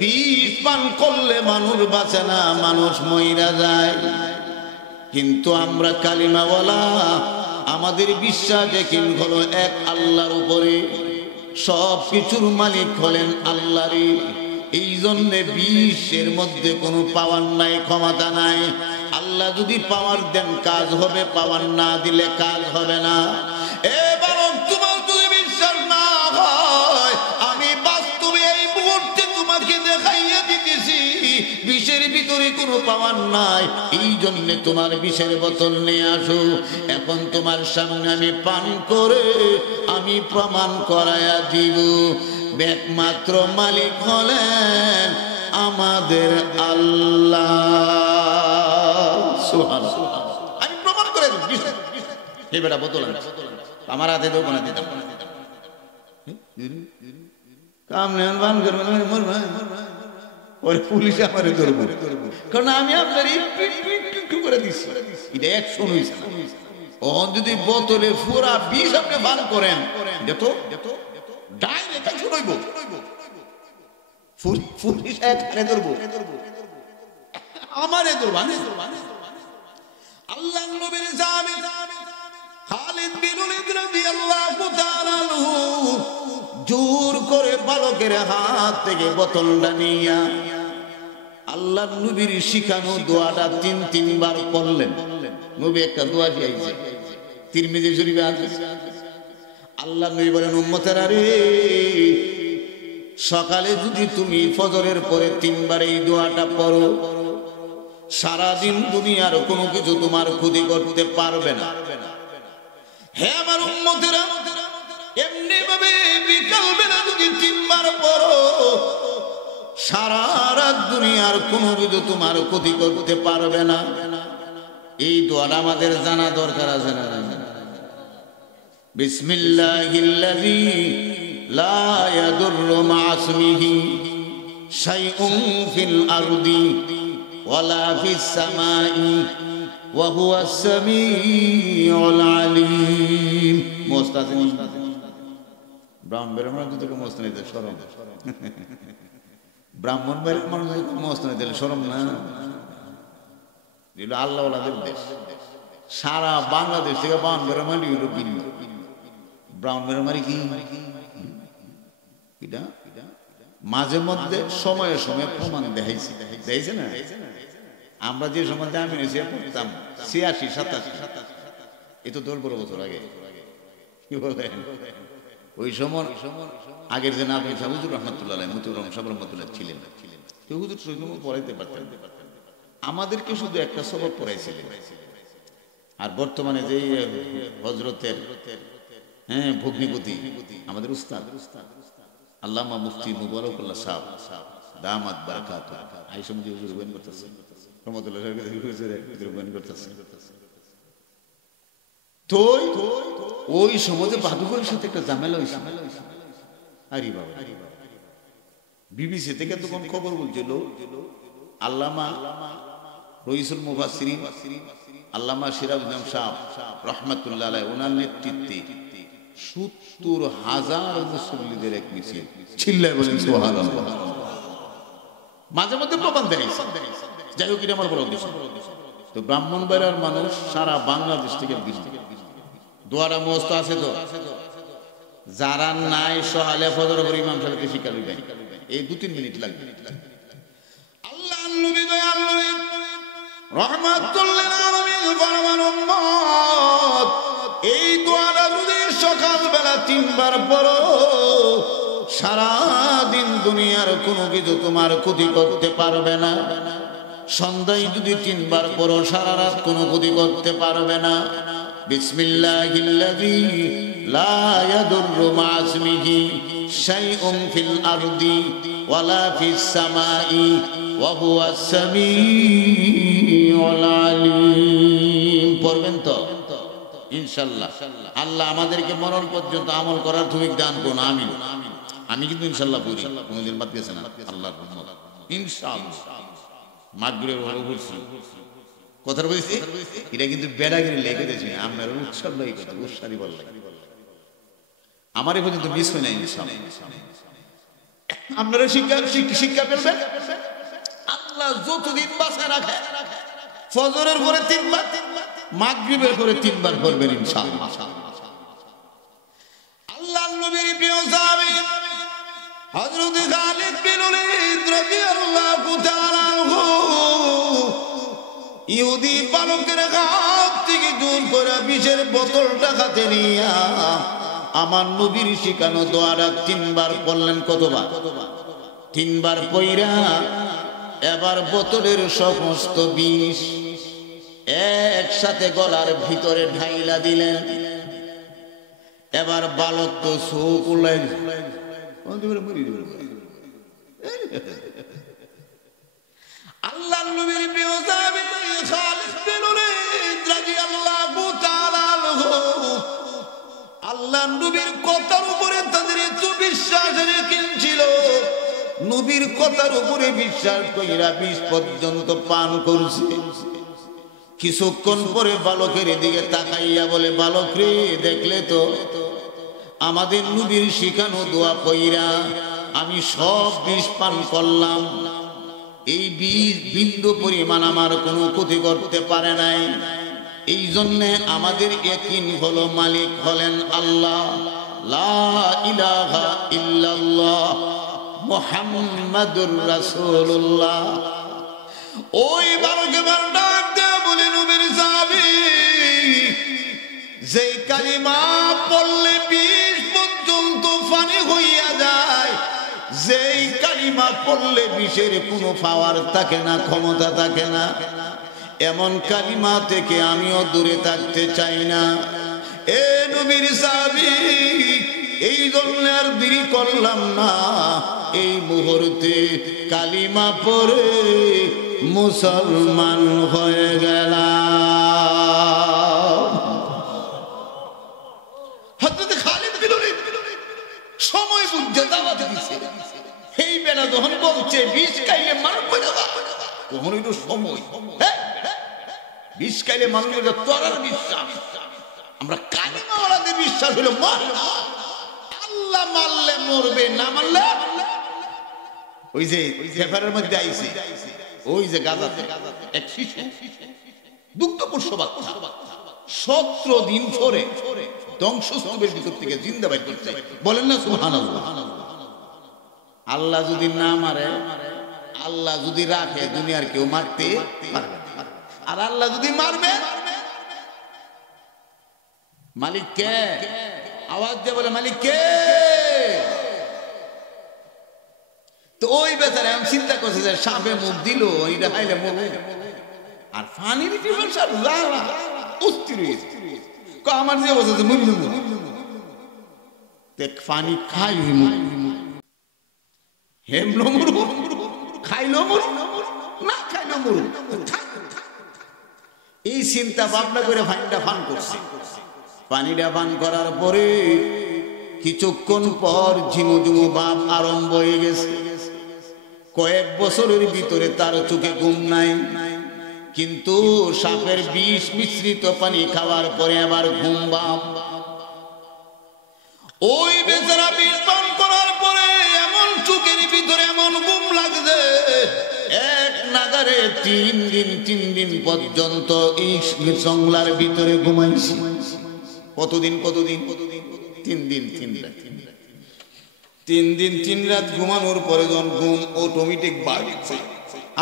বিষ পান করলে মানুষ বাঁচে না, মানুষ মইরা যায়, কিন্তু আমরা কালিমাওয়ালা, আমাদের বিশ্বাস একই হলো এক আল্লাহর উপরে। সব কিছুর মালিক হলেন আল্লাহরই। এই জন্য বিশ্বের মধ্যে কোনো পাওয়ার নাই, ক্ষমতা নাই। আল্লাহ যদি পাওয়ার দেন কাজ হবে, পাওয়ার না দিলে কাজ হবে না। এবার তোমার যদি বিশ্বাস না হয়, আমি বাস্তবে এই মুহূর্তে তোমাকে দেখাইয়া দিতেছি বিষের ভিতরে কোনো পাওয়ার নাই। এই জন্য তোমার বিষের বোতল নিয়ে আসো, এখন তোমার সামনে আমি পান করে আমি প্রমাণ করাইয়া দিব একমাত্র মালিক হলেন আমাদের আল্লাহ। সুবহানাল্লাহ। আমি প্রমাণ করে দেব। এই বেটা বোতল আমার হাতে দেবো না, দিতাম কাম নেন বান করবেন, পুলিশে আমার ধরবো, কারণ আমি আপনার একটু করে দিচ্ছি। এটা 100 হয়েছে। ও যদি বোতলে পুরা বিষ আপনি পান করেন, দেখো ডাইরেক্ট শুনইব, পুলিশ এখানে ধরবো, আমারে ধরবো। আল্লাহর নবীর সাহাবী খালিদ বিন ওলীদ রাদিয়াল্লাহু তাআলা আনহু জোর করে বালকের হাত থেকে বোতলটা নিয়া আল্লাহর নবীর শিখানো দোয়াটা 3 বার পড়লেন। নবী একটা দোয়া শিখাইছে, তিরমিজি শরীফে আছে। আল্লাহর নবী বলেন, উম্মতেরা রে, সকালে যদি তুমি ফজরের পরে 3 বার এই দোয়াটা পড়ো, সারাদিন দুনিয়ার কোনো কিছু তোমার ক্ষতি করতে পারবে না। হে আমার উম্মতেরা, এমনি ভাবে বিকাল বেলা যদি 3 বার পড়ো, সারা রাত দুনিয়ার কোনো কিছু তোমার ক্ষতি করতে পারবে না। এই দোয়াটা আমাদের জানা দরকার আছে না? বিসমিল্লাহিল্লাযী লা ইয়াদুররু মা ইসমিহি শাইউন ফিল আরদি ওয়ালা ফিস সামাই ওয়া হুয়াস সামিউল আলীম। মুস্তাজিম ব্রাহ্মণের মানুষ থেকে মস্ত নিতে শরম, ব্রাহ্মণ বাড়ির মানুষ মস্ত নিতে শরম না? আল্লাহ দেশ। সারা বাংলাদেশ থেকে ব্রাউন বেড়ামারি হলো ভিন্ন। ব্রাউন বেড়ামারি কি এটা মাঝে মধ্যে সময়ে সময়ে প্রমাণ দেখাইছে না। আমরা যে সময় আমি পড়তাম 86, 87, এ তো 10-12 বছর আগে, কি বলেন? ওই সময় আগের যে নাম হুজুর রহমতুল্লাহ মতিউর রহমান সাহেব রহমতুল্লাহ ছিলেন, হুজুর সৈন্য পড়াইতে পারতেন, আমাদেরকে শুধু একটা সবক পড়াইছিলেন। আর বর্তমানে যে হযরতের ভগ্নিপতি আমাদের উস্তাদ আল্লামা মুফতি মুবারকুল্লাহ সাহেব দামাত বারাকাতুহু এই সময় হুজুর বয়ান করতেছেন, রহমতুল্লাহ হুজুর বয়ান করতেছেন। তো ওই সমাজে বাদুগরের সাথে একটা ঝামেলা হয়েছে। আরে বাবা, বিবিসি থেকে তখন খবর বলছিল আল্লামা রইসুল মুফাসসিরিন আল্লামা সিরাজুল সাহেব রহমাতুল্লাহ আলাইহি ওনার নেতৃত্বে 70,000 মুসল্লিদের এক মিছিল, চিল্লায় বলেন সুবহানাল্লাহ। মাঝে মধ্যে প্রমাণ দেয়, যাই হোক, এটা আমার বড় উদ্দেশ্য। তো ব্রাহ্মণবাড়িয়ার মানুষ সারা বাংলাদেশ থেকে দোয়ারা মস্ত আছে, তো যারা নাই সহালে ফজর করে ইমাম সাহেবকে শিক্ষা দিবেন, এই 2-3 মিনিট লাগবে। আল্লাহর নবী দয়াল নবী রাহমাতুল লিল আলামিন ফরমান উম্মত, এই দোয়াটা যদি সকাল বেলা 3 বার পড়ো, সারা দিন দুনিয়ার কোনো কিছু তোমার ক্ষতি করতে পারবে না। সন্ধ্যায় যদি 3 বার পড়ো, সারা রাত কোনো ক্ষতি করতে পারবে না। বিসমিল্লাহিল্লাযী লা ইয়াদুররু মা ইসমিহি শাইউন ফিল আরদি ওয়ালা ফিস সামাই ওয়া হুয়াস সামিউল আলীম। পড়বেন তো ইনশাআল্লাহ। আল্লাহ আমাদেরকে মরণ পর্যন্ত আমল করার তৌফিক দান করুন, আমিন। আমি কিন্তু ইনশাআল্লাহ পড়ি, কোনদিন বাদ গেছে না, আল্লাহর রহমত ইনশাআল্লাহ। মাগরিবের ভালো বলছি, কথা বলছি, এটা কিন্তু বেড়াগিরি লেগে গেছে, আপনার উৎসব লাগে, কথা উৎসারি বল লাগে। আমার এ পর্যন্ত মিস হয় না ইনশাআল্লাহ। আপনারা শিক্ষা পেলেন, আল্লাহ যতদিন বাঁচায় রাখে, ফজরের পরে 3 বার, মাগরিবের পরে 3 বার করবেন ইনশাআল্লাহ। আল্লাহর নবীর প্রিয় সাহাবী হযরত খালিদ বিন ওলীদ রাদিয়াল্লাহু তাআলা আনহু ইহুদি বালকের হাত থেকে জোর করে বিষের বোতলটা হাতে নিয়া আমার নবীর শিখানো দোয়াটা 3 বার পড়লেন। কতবার? 3 বার পইরা এবার বোতলের সমস্ত বিষ একসাথে গলার ভিতরে ঢাইলা দিলেন। এবার বালক তো চোখ উলাই, আল্লাহর নবীর প্রিয় সাহাবী খালিদ বিন ওলীদ রাদিয়াল্লাহু তাআলা আনহু আল্লাহর নবীর কথার উপরে তাদের এত বিশ্বাস রেখেছিল, নবীর কথার উপরে বিশ্বাস কইরা 20 পর্যন্ত পান করছে। কিছুক্ষণ পরে বালকের দিকে তাকাইয়া বলে, বালক রে, দেখলে তো আমাদের নবীর শিখানো দোয়া কইরা আমি সব বিষ পান করলাম, এই বিষ বিন্দু পরিমাণ আমার কোনো ক্ষতি করতে পারে নাই। এই জন্য আমাদের ইয়াকিন হলো মালিক হলেন আল্লাহ, লা ইলাহা ইল্লাল্লাহ মুহাম্মাদুর রাসূলুল্লাহ। ওই বালকে বার ডাক দেয়া বলে, নবীর সাহাবী, যেই কালিমা পড়লে 20 পর্যন্ত পানি হইয়া যায়, যেই কালিমা পড়লে বিষের কোনো পাওয়ার থাকে না, ক্ষমতা থাকে না, এমন কালিমা থেকে আমিও দূরে থাকতে চাই না। এ নবীর সাহাবী, এই জন্য আর দেরি করলাম না, এই মুহূর্তে কালিমা পড়ে মুসলমান হয়ে গেলাম। হযরত খালিদ বিন ওলীদ সময় বুঝে দাওয়াত দিছে, এই বেলা যখন বলছে বিষ খাইলে মানুষ মরে যাবে, তখন হইল সময়। বিষ খাইলে মানুষ মরে যাবে, তোর বিশ্বাস। আমরা কালিমাওয়ালাদের বিশ্বাস হলো আল্লাহ মারলে মরবে, না মারলে ওই যে পেপারের মধ্যে আইছে, ওই যে গাজাতে এক শিশু দুগ্ধপোষ্য বাচ্চা 17 দিন পরে ধ্বংসস্তূপের ভিতর থেকে জিন্দা বাইর করছে। বলেন না সুবহানাল্লাহ। আল্লাহ যদি না মারে, আল্লাহ যদি রাখে, দুনিয়ার কেউ মারতে পারবে না। আর আল্লাহ যদি মারবে, মালিক কে? আওয়াজ দিয়ে বলে মালিক কে? তো ওই বেচারা আমি চিন্তা করছে যে সাপে মুখ দিল, এটা খাইলে মরবে। আর পানির পিপাসা জ্বালা অস্থির হয়েছে। আমার যে অবস্থা মরল পানি খাই হেমলো মরু, খাইলো মরু, না খাইলো মরু। এই চিন্তা ভাবনা করে পানিটা পান করছে। পানিটা পান করার পরে কিছুক্ষণ পর ঝিমু ঝিমু ভাব আরম্ভ হয়ে গেছে। কয়েক বছরের ভিতরে তার চোখে ঘুম নাই, কিন্তু সাপের বিষ মিশ্রিত পানি খাওয়ার পরে আবার ঘুম ভাব। ওই বেচারা বিষ পান করার পরে এমন চোখের ভিতরে এমন ঘুম লাগছে, এক নাগারে 3 দিন পর্যন্ত এই জঙ্গলার ভিতরে ঘুমাইছি। কতদিন? 3 দিন 3 রাত। 3 দিন 3 রাত ঘুমানোর পরে যখন ঘুম অটোমেটিক বাড়ছে।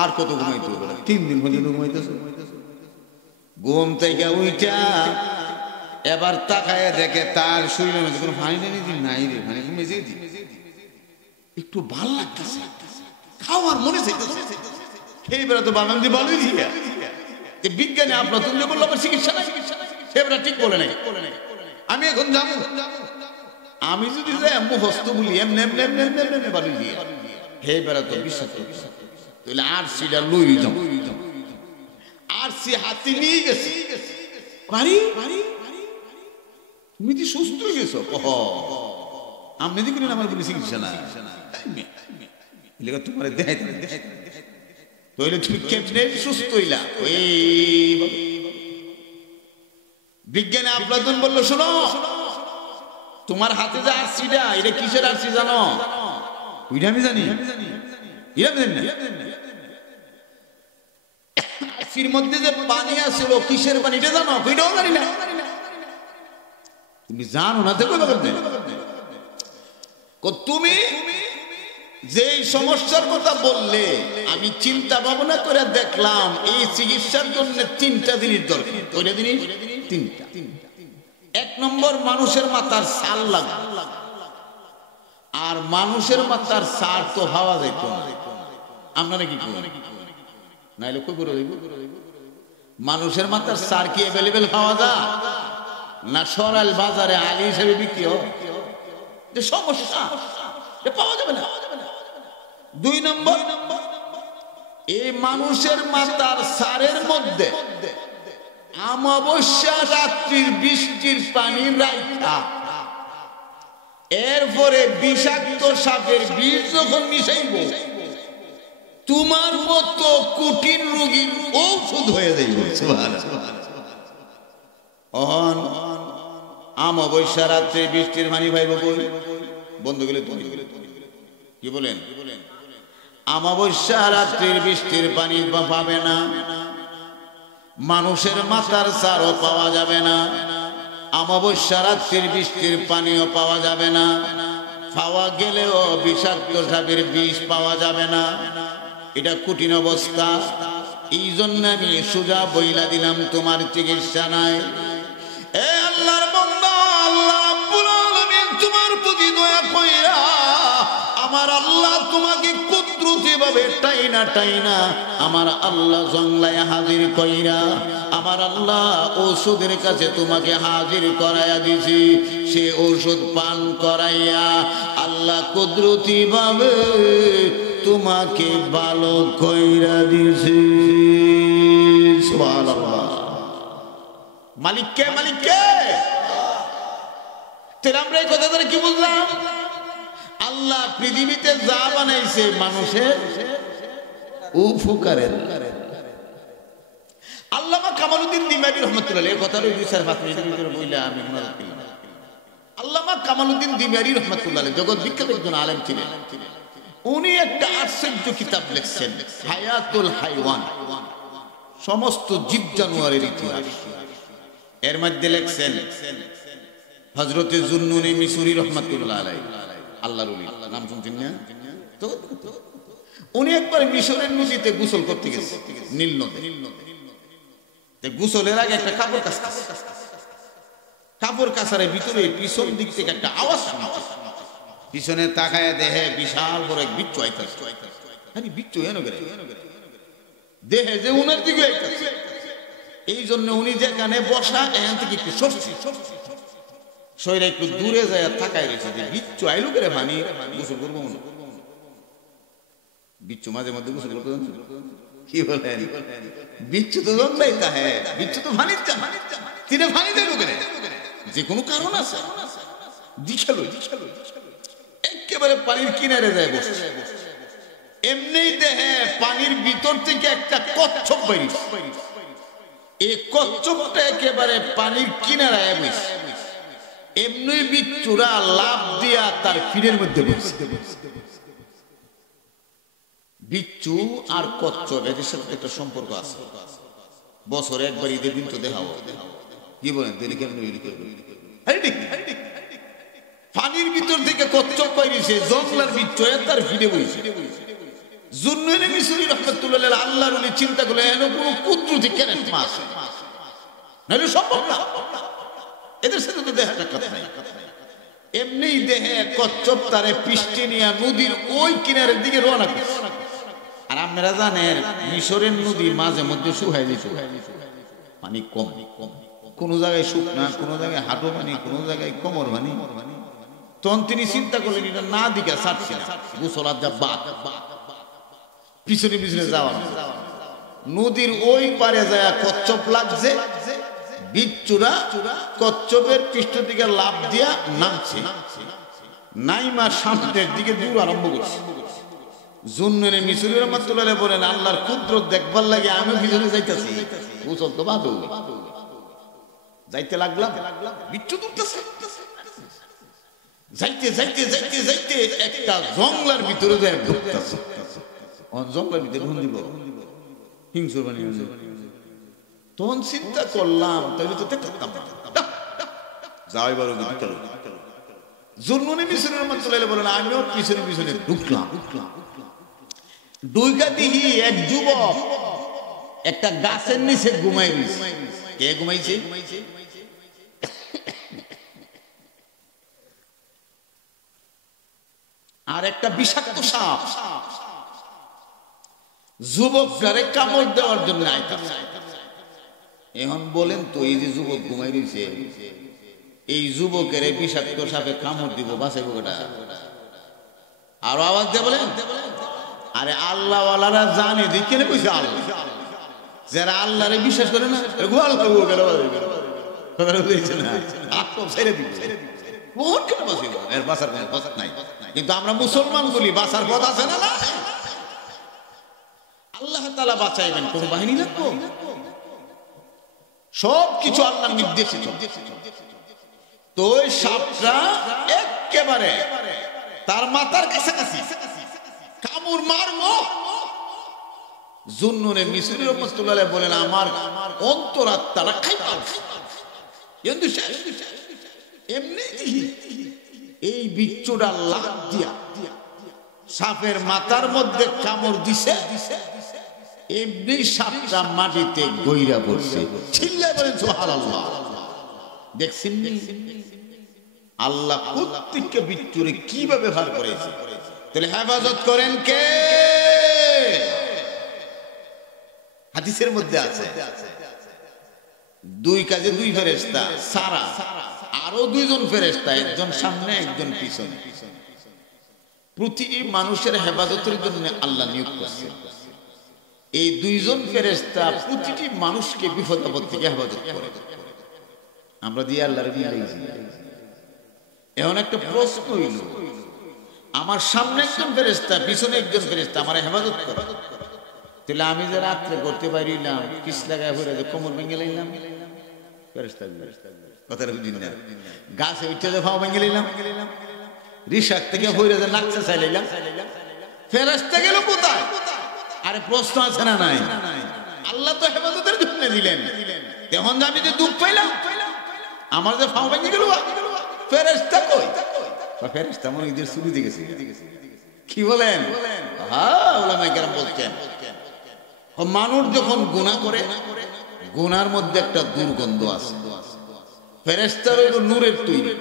আর কত ঘুমাইতে হবে? 3 দিন পর্যন্ত ঘুমাইতেছে। ঘুম থেকে উইটা এবার তাকায় দেখে তার শরীরের মধ্যে কোনো পানি টানি নাই রে, মানে মেজে দি একটু ভাল লাগতেছে, খাওয়ার মনে চাইতেছে। সেই বেলা তো বাগান দিয়ে ভালোই দিয়া বিজ্ঞানী আপনার তুমি বললো আমার চিকিৎসা নাই, সেবেলা ঠিক বলে নাই। আমি এখন যাবো, আমি যদি যাই মুখস্থ বলি এমনি এমনি এমনি এমনি এমনি ভালোই দিয়া হে বেলা তো বিশ্বাস তাহলে আর সিটা লই যাও। আর সে হাতি নিয়ে গেছে বাড়ি, তুমি কি সুস্থ হয়ে গেছো? আপনি দেখুন আমার বলে চিকিৎসা না, তোমার দেয় তাহলে তুমি কেমনে সুস্থ হইলা? বিজ্ঞানী আফলাতুন বললো শোনো, তোমার হাতে যে আরসিটা এটা কিসের আরসি জানো? ওইটা আমি জানি, আরসির মধ্যে যে পানি আছিল কিসের পানি এটা জানো? ওইটাও জানি না। তুমি জানো না দেখো তুমি যে সমস্যার কথা বললে আমি চিন্তা ভাবনা করে দেখলাম এই চিকিৎসার জন্য 3টা জিনিস দরকার। ওইটা জিনিস 3টা। 1 নম্বর মানুষের মাথার ছাল লাগবে, আর মানুষের মাথার ছাল তো হওয়া যাইত না। আপনারা কি নাইলে কই করে মানুষের মাথার ছাল কি অ্যাভেলেবেল পাওয়া যায় না? সরাইল বাজারে আলি হিসেবে বিক্রি হয়, সমস্যা পাওয়া যাবে না। 2 নম্বর এই মানুষের মাথার সারের মধ্যে অমাবস্যা রাত্রির বৃষ্টির পানি রাখা, এরপরে বিষাক্ত সাপের বিষ যখন মিশাইব তোমার মতো কঠিন রোগীর ঔষধ হয়ে যাইব। অমাবস্যা রাত্রে বৃষ্টির পানি পাইব কই? বন্ধ গেলে কি বলেন? অমাবস্যা রাত্রির বৃষ্টির পানি পাবে না, মানুষের মাথার সারও পাওয়া যাবে না, অমাবস্যা রাত্রির বৃষ্টির পানিও পাওয়া যাবে না, পাওয়া গেলেও বিষাক্ত সাপের বিষ পাওয়া যাবে না। এটা কঠিন অবস্থা। এই জন্য আমি সোজা বইলা দিলাম তোমার চিকিৎসা নাই। এ আল্লাহর বান্দা, আল্লাহ রাব্বুল আলামিন তোমার প্রতি দয়া কইরা আমার আল্লাহ তোমাকে কুদরতি ভাবে টাইনা আমার আল্লাহ জংলায় হাজির কইরা আমার আল্লাহ ঔষধের কাছে তোমাকে হাজির করাইয়া দিছি। সে ঔষধ পান করাইয়া আল্লাহ কুদরতি ভাবে তোমাকে ভালো কইরা দিছি। সুবহানাল্লাহ। মালিক কে? মালিক কে? তাহলে আমরা এই কথা কি বুঝলাম? আল্লাহ পৃথিবীতে যা বানাইছে মানুষের উপকারের। আল্লামা কামালউদ্দিন দিমারি রহমাতুল্লাহ আলাইহি কথা রইছে স্যার ফাতমি বইলা আমি মনে করি। আল্লামা কামালউদ্দিন দিমারি রহমাতুল্লাহ আলাইহি জগৎ বিখ্যাত একজন আলেম ছিলেন। উনি একটা আশ্চর্য কিতাব লিখছেন, হায়াতুল হাইওয়ান। সমস্ত জীব জানোয়ারের ইতিহাস। এর মধ্যে লেখছেন হযরতে যুন্নুনী মিসরি রাহমাতুল্লাহ আলাইহি, আল্লাহর ওলি, নাম শুনছেন না? তো উনি একবার মিশরের নদীতে গোসল করতে গেছেন, নীল নদী। গোসলের আগে একটা কাপড় কাচতেছে, কাপড় কাচারের ভিতরে পিছন দিক থেকে একটা আওয়াজ শুনছে। পিছনে তাকায় দেখে বিশাল বড় এক বিচ্ছু আইতাছে। আরে বিচ্ছু এনো গেলে দেখে যে উনার দিকে আইতাছে, এই জন্য উনি যেখানে বসা এখান থেকে একটু সরছে, শরীরে একটু দূরে যায় তাকায় গেছে যে বিচ্ছু আইলো করে পানি গোসল করবো মনে। বিচ্ছু মাঝে মধ্যে গোসল করতে কি বলেন, বিচ্ছু তো জন্মাই তা হ্যাঁ, বিচ্ছু তো পানির চান, তিনি পানি দেয় লোকের যে কোনো কারণ আছে দিখালো একেবারে পানির কিনারে যায় বসে। এমনি দেখে পানির ভিতর থেকে একটা কচ্ছপ বেরিয়েছে, এই কচ্ছপটা একেবারে পানির কিনারায় বসে। এমনি বিচ্ছুরা লাফ দিয়া তার ফিরের মধ্যে বসে। বিচ্ছু আর কচ্ছপ এদের সাথে একটা সম্পর্ক আছে, বছরে একবার ঈদের দিন তো দেখাবো। কি বলেন, পানির ভিতর থেকে কচ্ছপ পাইছে, জঙ্গলার বিচ্ছু তার ফিরে বইছে। যুন্নুনী মিসরি রাহমাতুল্লাহ আলাইহি আল্লাহর ওলি চিন্তা করলে এর কোনো কুদরতি কারিশমা আছে, নাহলে সম্ভব না, এদের সাথে তো দেখাটা কথা নাই। এমনি দেহে কচ্ছপ তারে পৃষ্ঠে নিয়ে নদীর ওই কিনারের দিকে রওনা করছে। আর আপনারা জানেন মিশরের নদী মাঝে মধ্যে শুকায় যেত, পানি কম, কোন জায়গায় শুকনা, কোন জায়গায় হাঁটু পানি, কোন জায়গায় কোমর পানি। তখন তিনি চিন্তা করলেন এটা না দিকে ছাড়ছি না, গোসল আর যা বাদ পিছনে পিছনে যাওয়া। নদীর ওই পারে যায় কচ্ছপ লাগছে, বিচ্ছুরা কচ্ছপের পৃষ্ঠ দিকে লাফ দিয়া নামছে, নাইমা সামনের দিকে দূর আরম্ভ করছে। যুন্নুনী মিসরি রাহমাতুল্লাহ আলাইহি বলেন আল্লাহর কুদরত দেখবার লাগে আমি পিছনে যাইতেছি, গোসল তো বাদ হলো, যাইতে লাগলাম, বিচ্ছু দৌড়তেছে। যাইতে যাইতে যাইতে যাইতে একটা জঙ্গলার ভিতরে যায় ঢুকতেছে। জঙ্গলার ভিতরে ঢুন দিব হিংস্র বানিয়ে। তখন চিন্তা করলাম তাহলে তো দেখতাম যাও এবার যুন্নুনী মিসরি রাহমাতুল্লাহ আলাইহি বলেন আমিও পিছনে পিছনে ঢুকলাম। ঢুকা দেখি এক যুবক একটা গাছের নিচে ঘুমাই রয়েছে। কে ঘুমাইছে? আর একটা বিষাক্ত সাপ যুবকটারে কামড় দেওয়ার জন্য আইতাছে। এখন বলেন তো এই যে যুবক ঘুমাই রয়েছে, এই যুবকের বিষাক্ত সাপে কামড় দিব বাঁচাইব কেটা? আরো আওয়াজ দিয়ে বলেন। আরে আল্লাহ ওয়ালারা জানে যে কেন কইছে আল্লাহ, যারা আল্লাহরে বিশ্বাস করে না কিন্তু আমরা মুসলমান বলি বাঁচার পথ আছে না? আল্লাহ তাআলা বাঁচাইবেন, কোন বাহিনী লাগবো? সবকিছু আল্লাহর নির্দেশিত। তো ওই সাপটা একেবারে তার মাথার কাছাকাছি কামড় মারবো। যুন্নুনী মিসরি রাহমাতুল্লাহ আলাইহি বলেন আমার অন্তরাত্মাটা খাইপা কিন্তু এমনি এই বিচ্ছুটা লাফ দিয়া সাপের মাথার মধ্যে কামড় দিছে, এমনি সাপটা মাটিতে গইরা পড়ছে। চিল্লায় বলেন সুবহানাল্লাহ। দেখছেন আল্লাহ প্রত্যেককে বিচ্ছুরে কিভাবে ব্যবহার করেছে। তাহলে হেফাজত করেন কে? হাদিসের মধ্যে আছে দুই কাজে দুই ফেরেশতা সারা, আরো দুইজন ফেরেশতা, একজন সামনে একজন পিছনে। প্রতিটি মানুষের হেফাজতের জন্য আল্লাহ নিয়োগ করছে। এই দুইজন ফেরেশতা প্রতিটি মানুষকে বিপদ আপদ থেকে হেফাজত করে। আমরা দিয়ে আল্লাহর মিলাইছি। এখন একটা প্রশ্ন হইল, আমার সামনে একজন ফেরেশতা পিছনে একজন ফেরেশতা আমার হেফাজত করে, তাহলে আমি যে রাত্রে করতে পারিলাম কিস লাগায় ঘুরে যে কোমর ভেঙে লাইলাম, ফেরেশতা কথাটা বুঝিনি না। গাছে উঠে যে ফাও ভেঙে লাইলাম, রিসাক থেকে ভরে যে নাকছে চাইলাম, ফেরেশতা গেল কোথায়? আরে প্রশ্ন আছে না নাই? আল্লাহ তো হেফাজতের জন্য দিলেন। এখন আমি যে দুঃখ পাইলাম, আমার যে ফাও ভেঙে গেল, ফেরেশতা কই? ফেরেশতা মনে ঈদের ছুটি দিয়ে গেছে। কি বলেন? হ্যাঁ, উলামায়ে কেরাম বলছেন মানুষ যখন গুনাহ করে, গুনার মধ্যে একটা দুর্গন্ধ আছে। ফেরেশতার হলো নূরের তৈরি,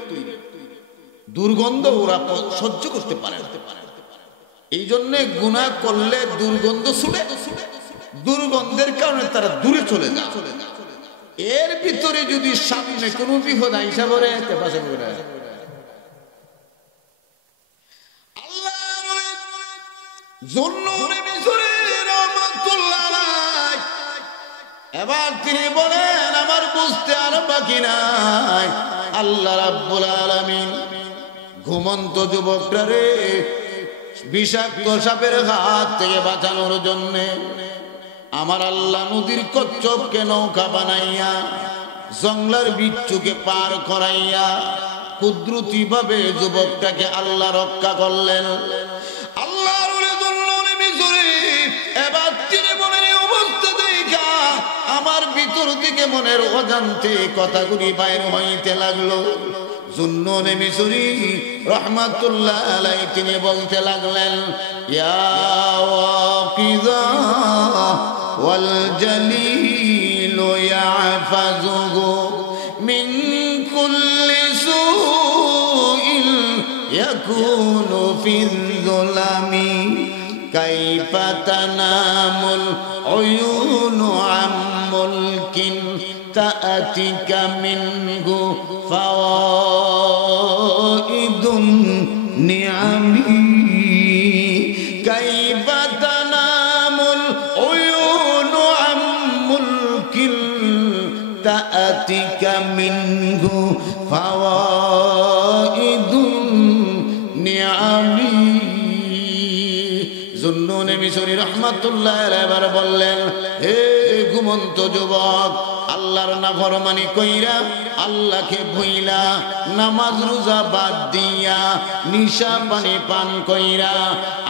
দুর্গন্ধ ওরা সহ্য করতে পারে না। এই জন্য গুনাহ করলে দুর্গন্ধ ছুটে, দুর্গন্ধের কারণে তারা দূরে চলে যায়। এর ভিতরে যদি সামনে কোনো বিপদ আইসা পড়ে, পাশে পড়ে এবার তিনি বলেন আমার বুঝতে আর বাকি নাই। আল্লাহ রাব্বুল আলামিন ঘুমন্ত যুবকটারে বিষাক্ত সাপের হাত থেকে বাঁচানোর জন্য আমার আল্লাহ নদীর কচ্ছপকে নৌকা বানাইয়া জংলার বিচ্ছুকে পার করাইয়া কুদরতি ভাবে যুবকটাকে আল্লাহ রক্ষা করলেন। আল্লাহর এবার তিনি মনের অবস্থা দেখা আমার ভিতর থেকে মনের অজান্তে কথাগুলি বাইর হইতে লাগলো। জুন্নুন মিসরি রাহমাতুল্লাহ আলাইহি তিনি বলতে লাগলেন, ইয়া ওয়াকিযা ওয়াল জালিল ইয়াফাযুহু মিন কুল্লি সুইল ইয়াকুনু ফিয-যুলামি কাইফা তানামুল উয়ুনু আম মুলকিন তা'তিকা মিনহু ফাওয়াইদুন নিআমি কাইফা তানামুল উয়ুনু আম মুলকিন তা'তিকা মিনহু ফাওয়াইদুন নিআমি। জুন্নুন মিসরি রাহমাতুল্লাহ আলাইহি এবার বললেন, হে ঘুমন্ত যুবক, আল্লাহর নাফরমানি কইরা, আল্লাহকে ভুইলা, নামাজ রোজা বাদ দিয়া, নিশা পানি পান কইরা,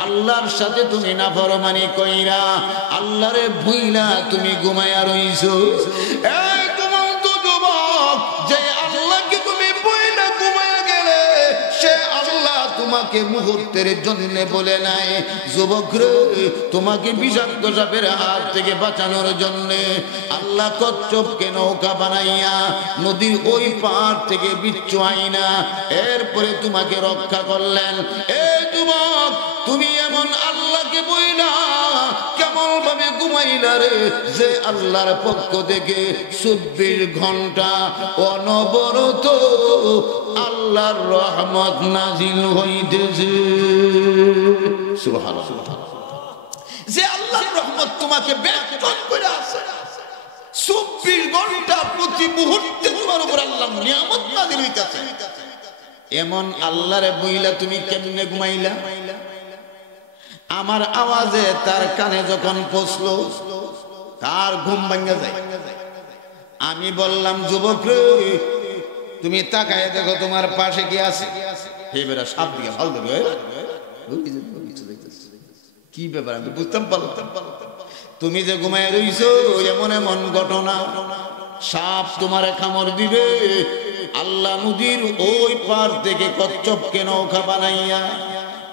আল্লাহর সাথে তুমি নাফরমানি কইরা, আল্লাহরে ভুইলা তুমি ঘুমায়া রইছো। এই ঘুমন্ত যুবক, যে আল্লাহকে তুমি ভুইলা ঘুমায়া গেলে, সে আল্লাহ তোমাকে মুহূর্তের জন্য বলে নাই, যুবক রে, তোমাকে বিষাক্ত সাপের হাত থেকে বাঁচানোর জন্য আল্লাহ কচ্ছপকে নৌকা বানাইয়া নদীর ওই পার থেকে বিচ্ছু আইনা এরপরে তোমাকে রক্ষা করলেন। এ যুবক, তুমি এমন আল্লাহকে বইলা কেমন ভাবে ঘুমাইলা রে, যে আল্লাহর পক্ষ থেকে 24 ঘন্টা অনবরত আল্লাহর রহমত নাজিল হইতেছে। সুবহানাল্লাহ। যে আল্লাহর রহমত তোমাকে বেষ্টন করে আছে, 24 ঘন্টা প্রতি মুহূর্তে তোমার উপর আল্লাহর নিয়ামত নাজিল হইতেছে। এমন আল্লাহরে বইলা তুমি কেমনে ঘুমাইলা? আমার আওয়াজে তার কানে যখন পৌঁছলো, তার ঘুম ভাঙা যায়। আমি বললাম, যুবক রে, তুমি তাকায় দেখো তোমার পাশে কি আছে। এবারে সাপ দিয়ে ফাল দেবে, কি ব্যাপার আমি বুঝতাম পারলাম। তুমি যে ঘুমায় রইছো, এমন এমন ঘটনা, সাপ তোমারে কামড় দিবে। আল্লাহ নদীর ওই পার থেকে কচ্ছপকে নৌকা বানাইয়া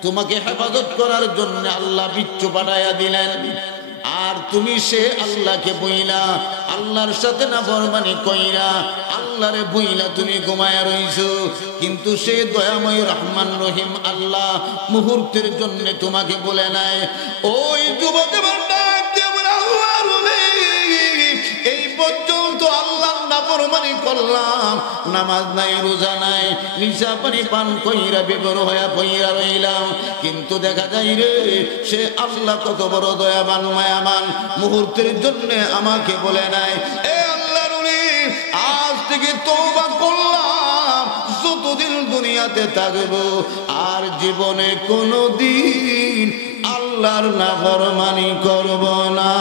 তোমাকে হেফাজত করার জন্য আল্লাহ বিচ্ছু পাঠাইয়া দিলেন। আর তুমি সে আল্লাহকে বইলা, আল্লাহর সাথে নাফরমানি কইরা, আল্লাহরে বইলা তুমি ঘুমায়া রইছো। কিন্তু সে দয়াময় রহমান রহিম আল্লাহ মুহূর্তের জন্য তোমাকে বলে নাই, ওই যুবক এই পর্যন্ত আল্লাহ নাফরমানি করলাম, নামাজ নাই, রোজা নাই, নিশা পানি পান কইরা বেঘর হইয়া কইরা রইলাম, কিন্তু দেখা যায় রে, সে আল্লাহ কত বড় দয়াবান মায়াবান, মুহূর্তের জন্য আমাকে বলে নাই, এ আল্লাহর ওলি, আজ থেকে তওবা করলাম, যতদিন দুনিয়াতে থাকবো আর জীবনে কোনোদিন আল্লাহর নাফরমানি করব না।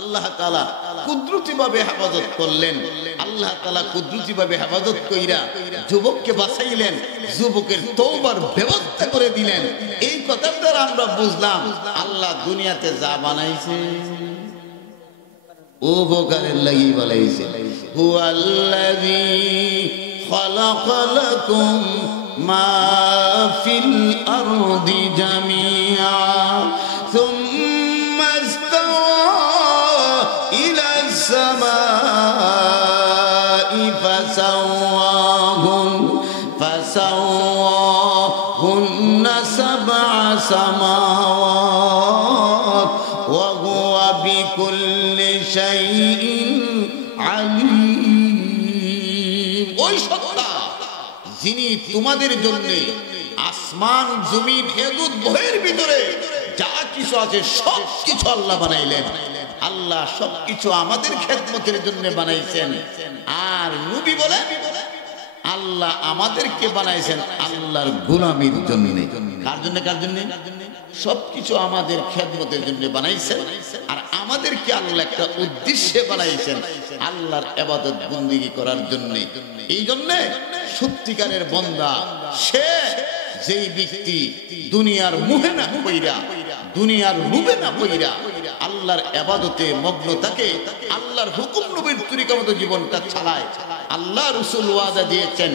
আল্লাহ তাআলা কুদরতি ভাবে হেফাজত করলেন। আল্লাহ তাআলা কুদরতি ভাবে হেফাজত কইরা যুবককে বাঁচাইলেন, যুবকের তওবার ব্যবস্থা করে দিলেন। এই কথার দ্বারা আমরা বুঝলাম আল্লাহ দুনিয়াতে যা বানাইছে উপকারের লাগি বানাইছে। হুয়াল্লাযী খালাকা লাকুম মা ফিল আরদি জামিআ সুম্মা ইস্তাওয়া ইলাস সামাই ফাসাওয়াহুন্না সাবআ সামাওয়াত ওয়া হুয়া বিকুল্লি শাইইন আলীম। ওই সত্তা যিনি তোমাদের জন্য আসমান জমিন এদুত বহের ভিতরে যা কিছু আছে সব কিছু আল্লাহ বানাইলেন। আল্লাহ সবকিছু আমাদের খেদমতের জন্য বানাইছেন। আর নবী বলেন আল্লাহ আমাদেরকে বানাইছেন আল্লাহর গোলামীর জন্য। কার জন্য? কার জন্য? সবকিছু আমাদের খেদমতের জন্য বানাইছেন। আর আমাদেরকে আল্লাহ একটা উদ্দেশ্যে বানাইছেন, আল্লাহর ইবাদত বন্দেগী করার জন্য। এই জন্য সত্যিকারের বান্দা সে যেই ব্যক্তি দুনিয়ার মুহে না পইরা, দুনিয়ার রূপে না পইরা আল্লাহর ইবাদতে মগ্ন থাকে, আল্লাহর হুকুম নবীর তরিকা মতো জীবনটা চালায়। আল্লাহ রাসূল ওয়াদা দিয়েছেন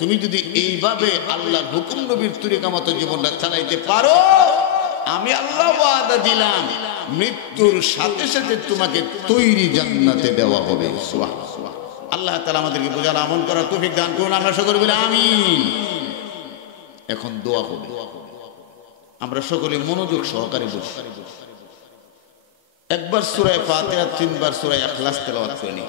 তুমি যদি এইভাবে আল্লাহর হুকুম নবীর তরিকা মতো জীবনটা চালাইতে পারো, আমি আল্লাহ ওয়াদা দিলাম মৃত্যুর সাথে সাথে তোমাকে তৈরি জান্নাতে দেওয়া হবে। সুবহানাল্লাহ। আল্লাহ তাআলা আমাদেরকে বোঝার আমল করার তৌফিক দান করুন। আমরা সকলে বলি আমিন। এখন দোয়া হবে, আমরা সকলে মনোযোগ সহকারে বসি। একবার সূরা ফাতিহা, তিনবার সূরা ইখলাস তেলাওয়াত করে নিই।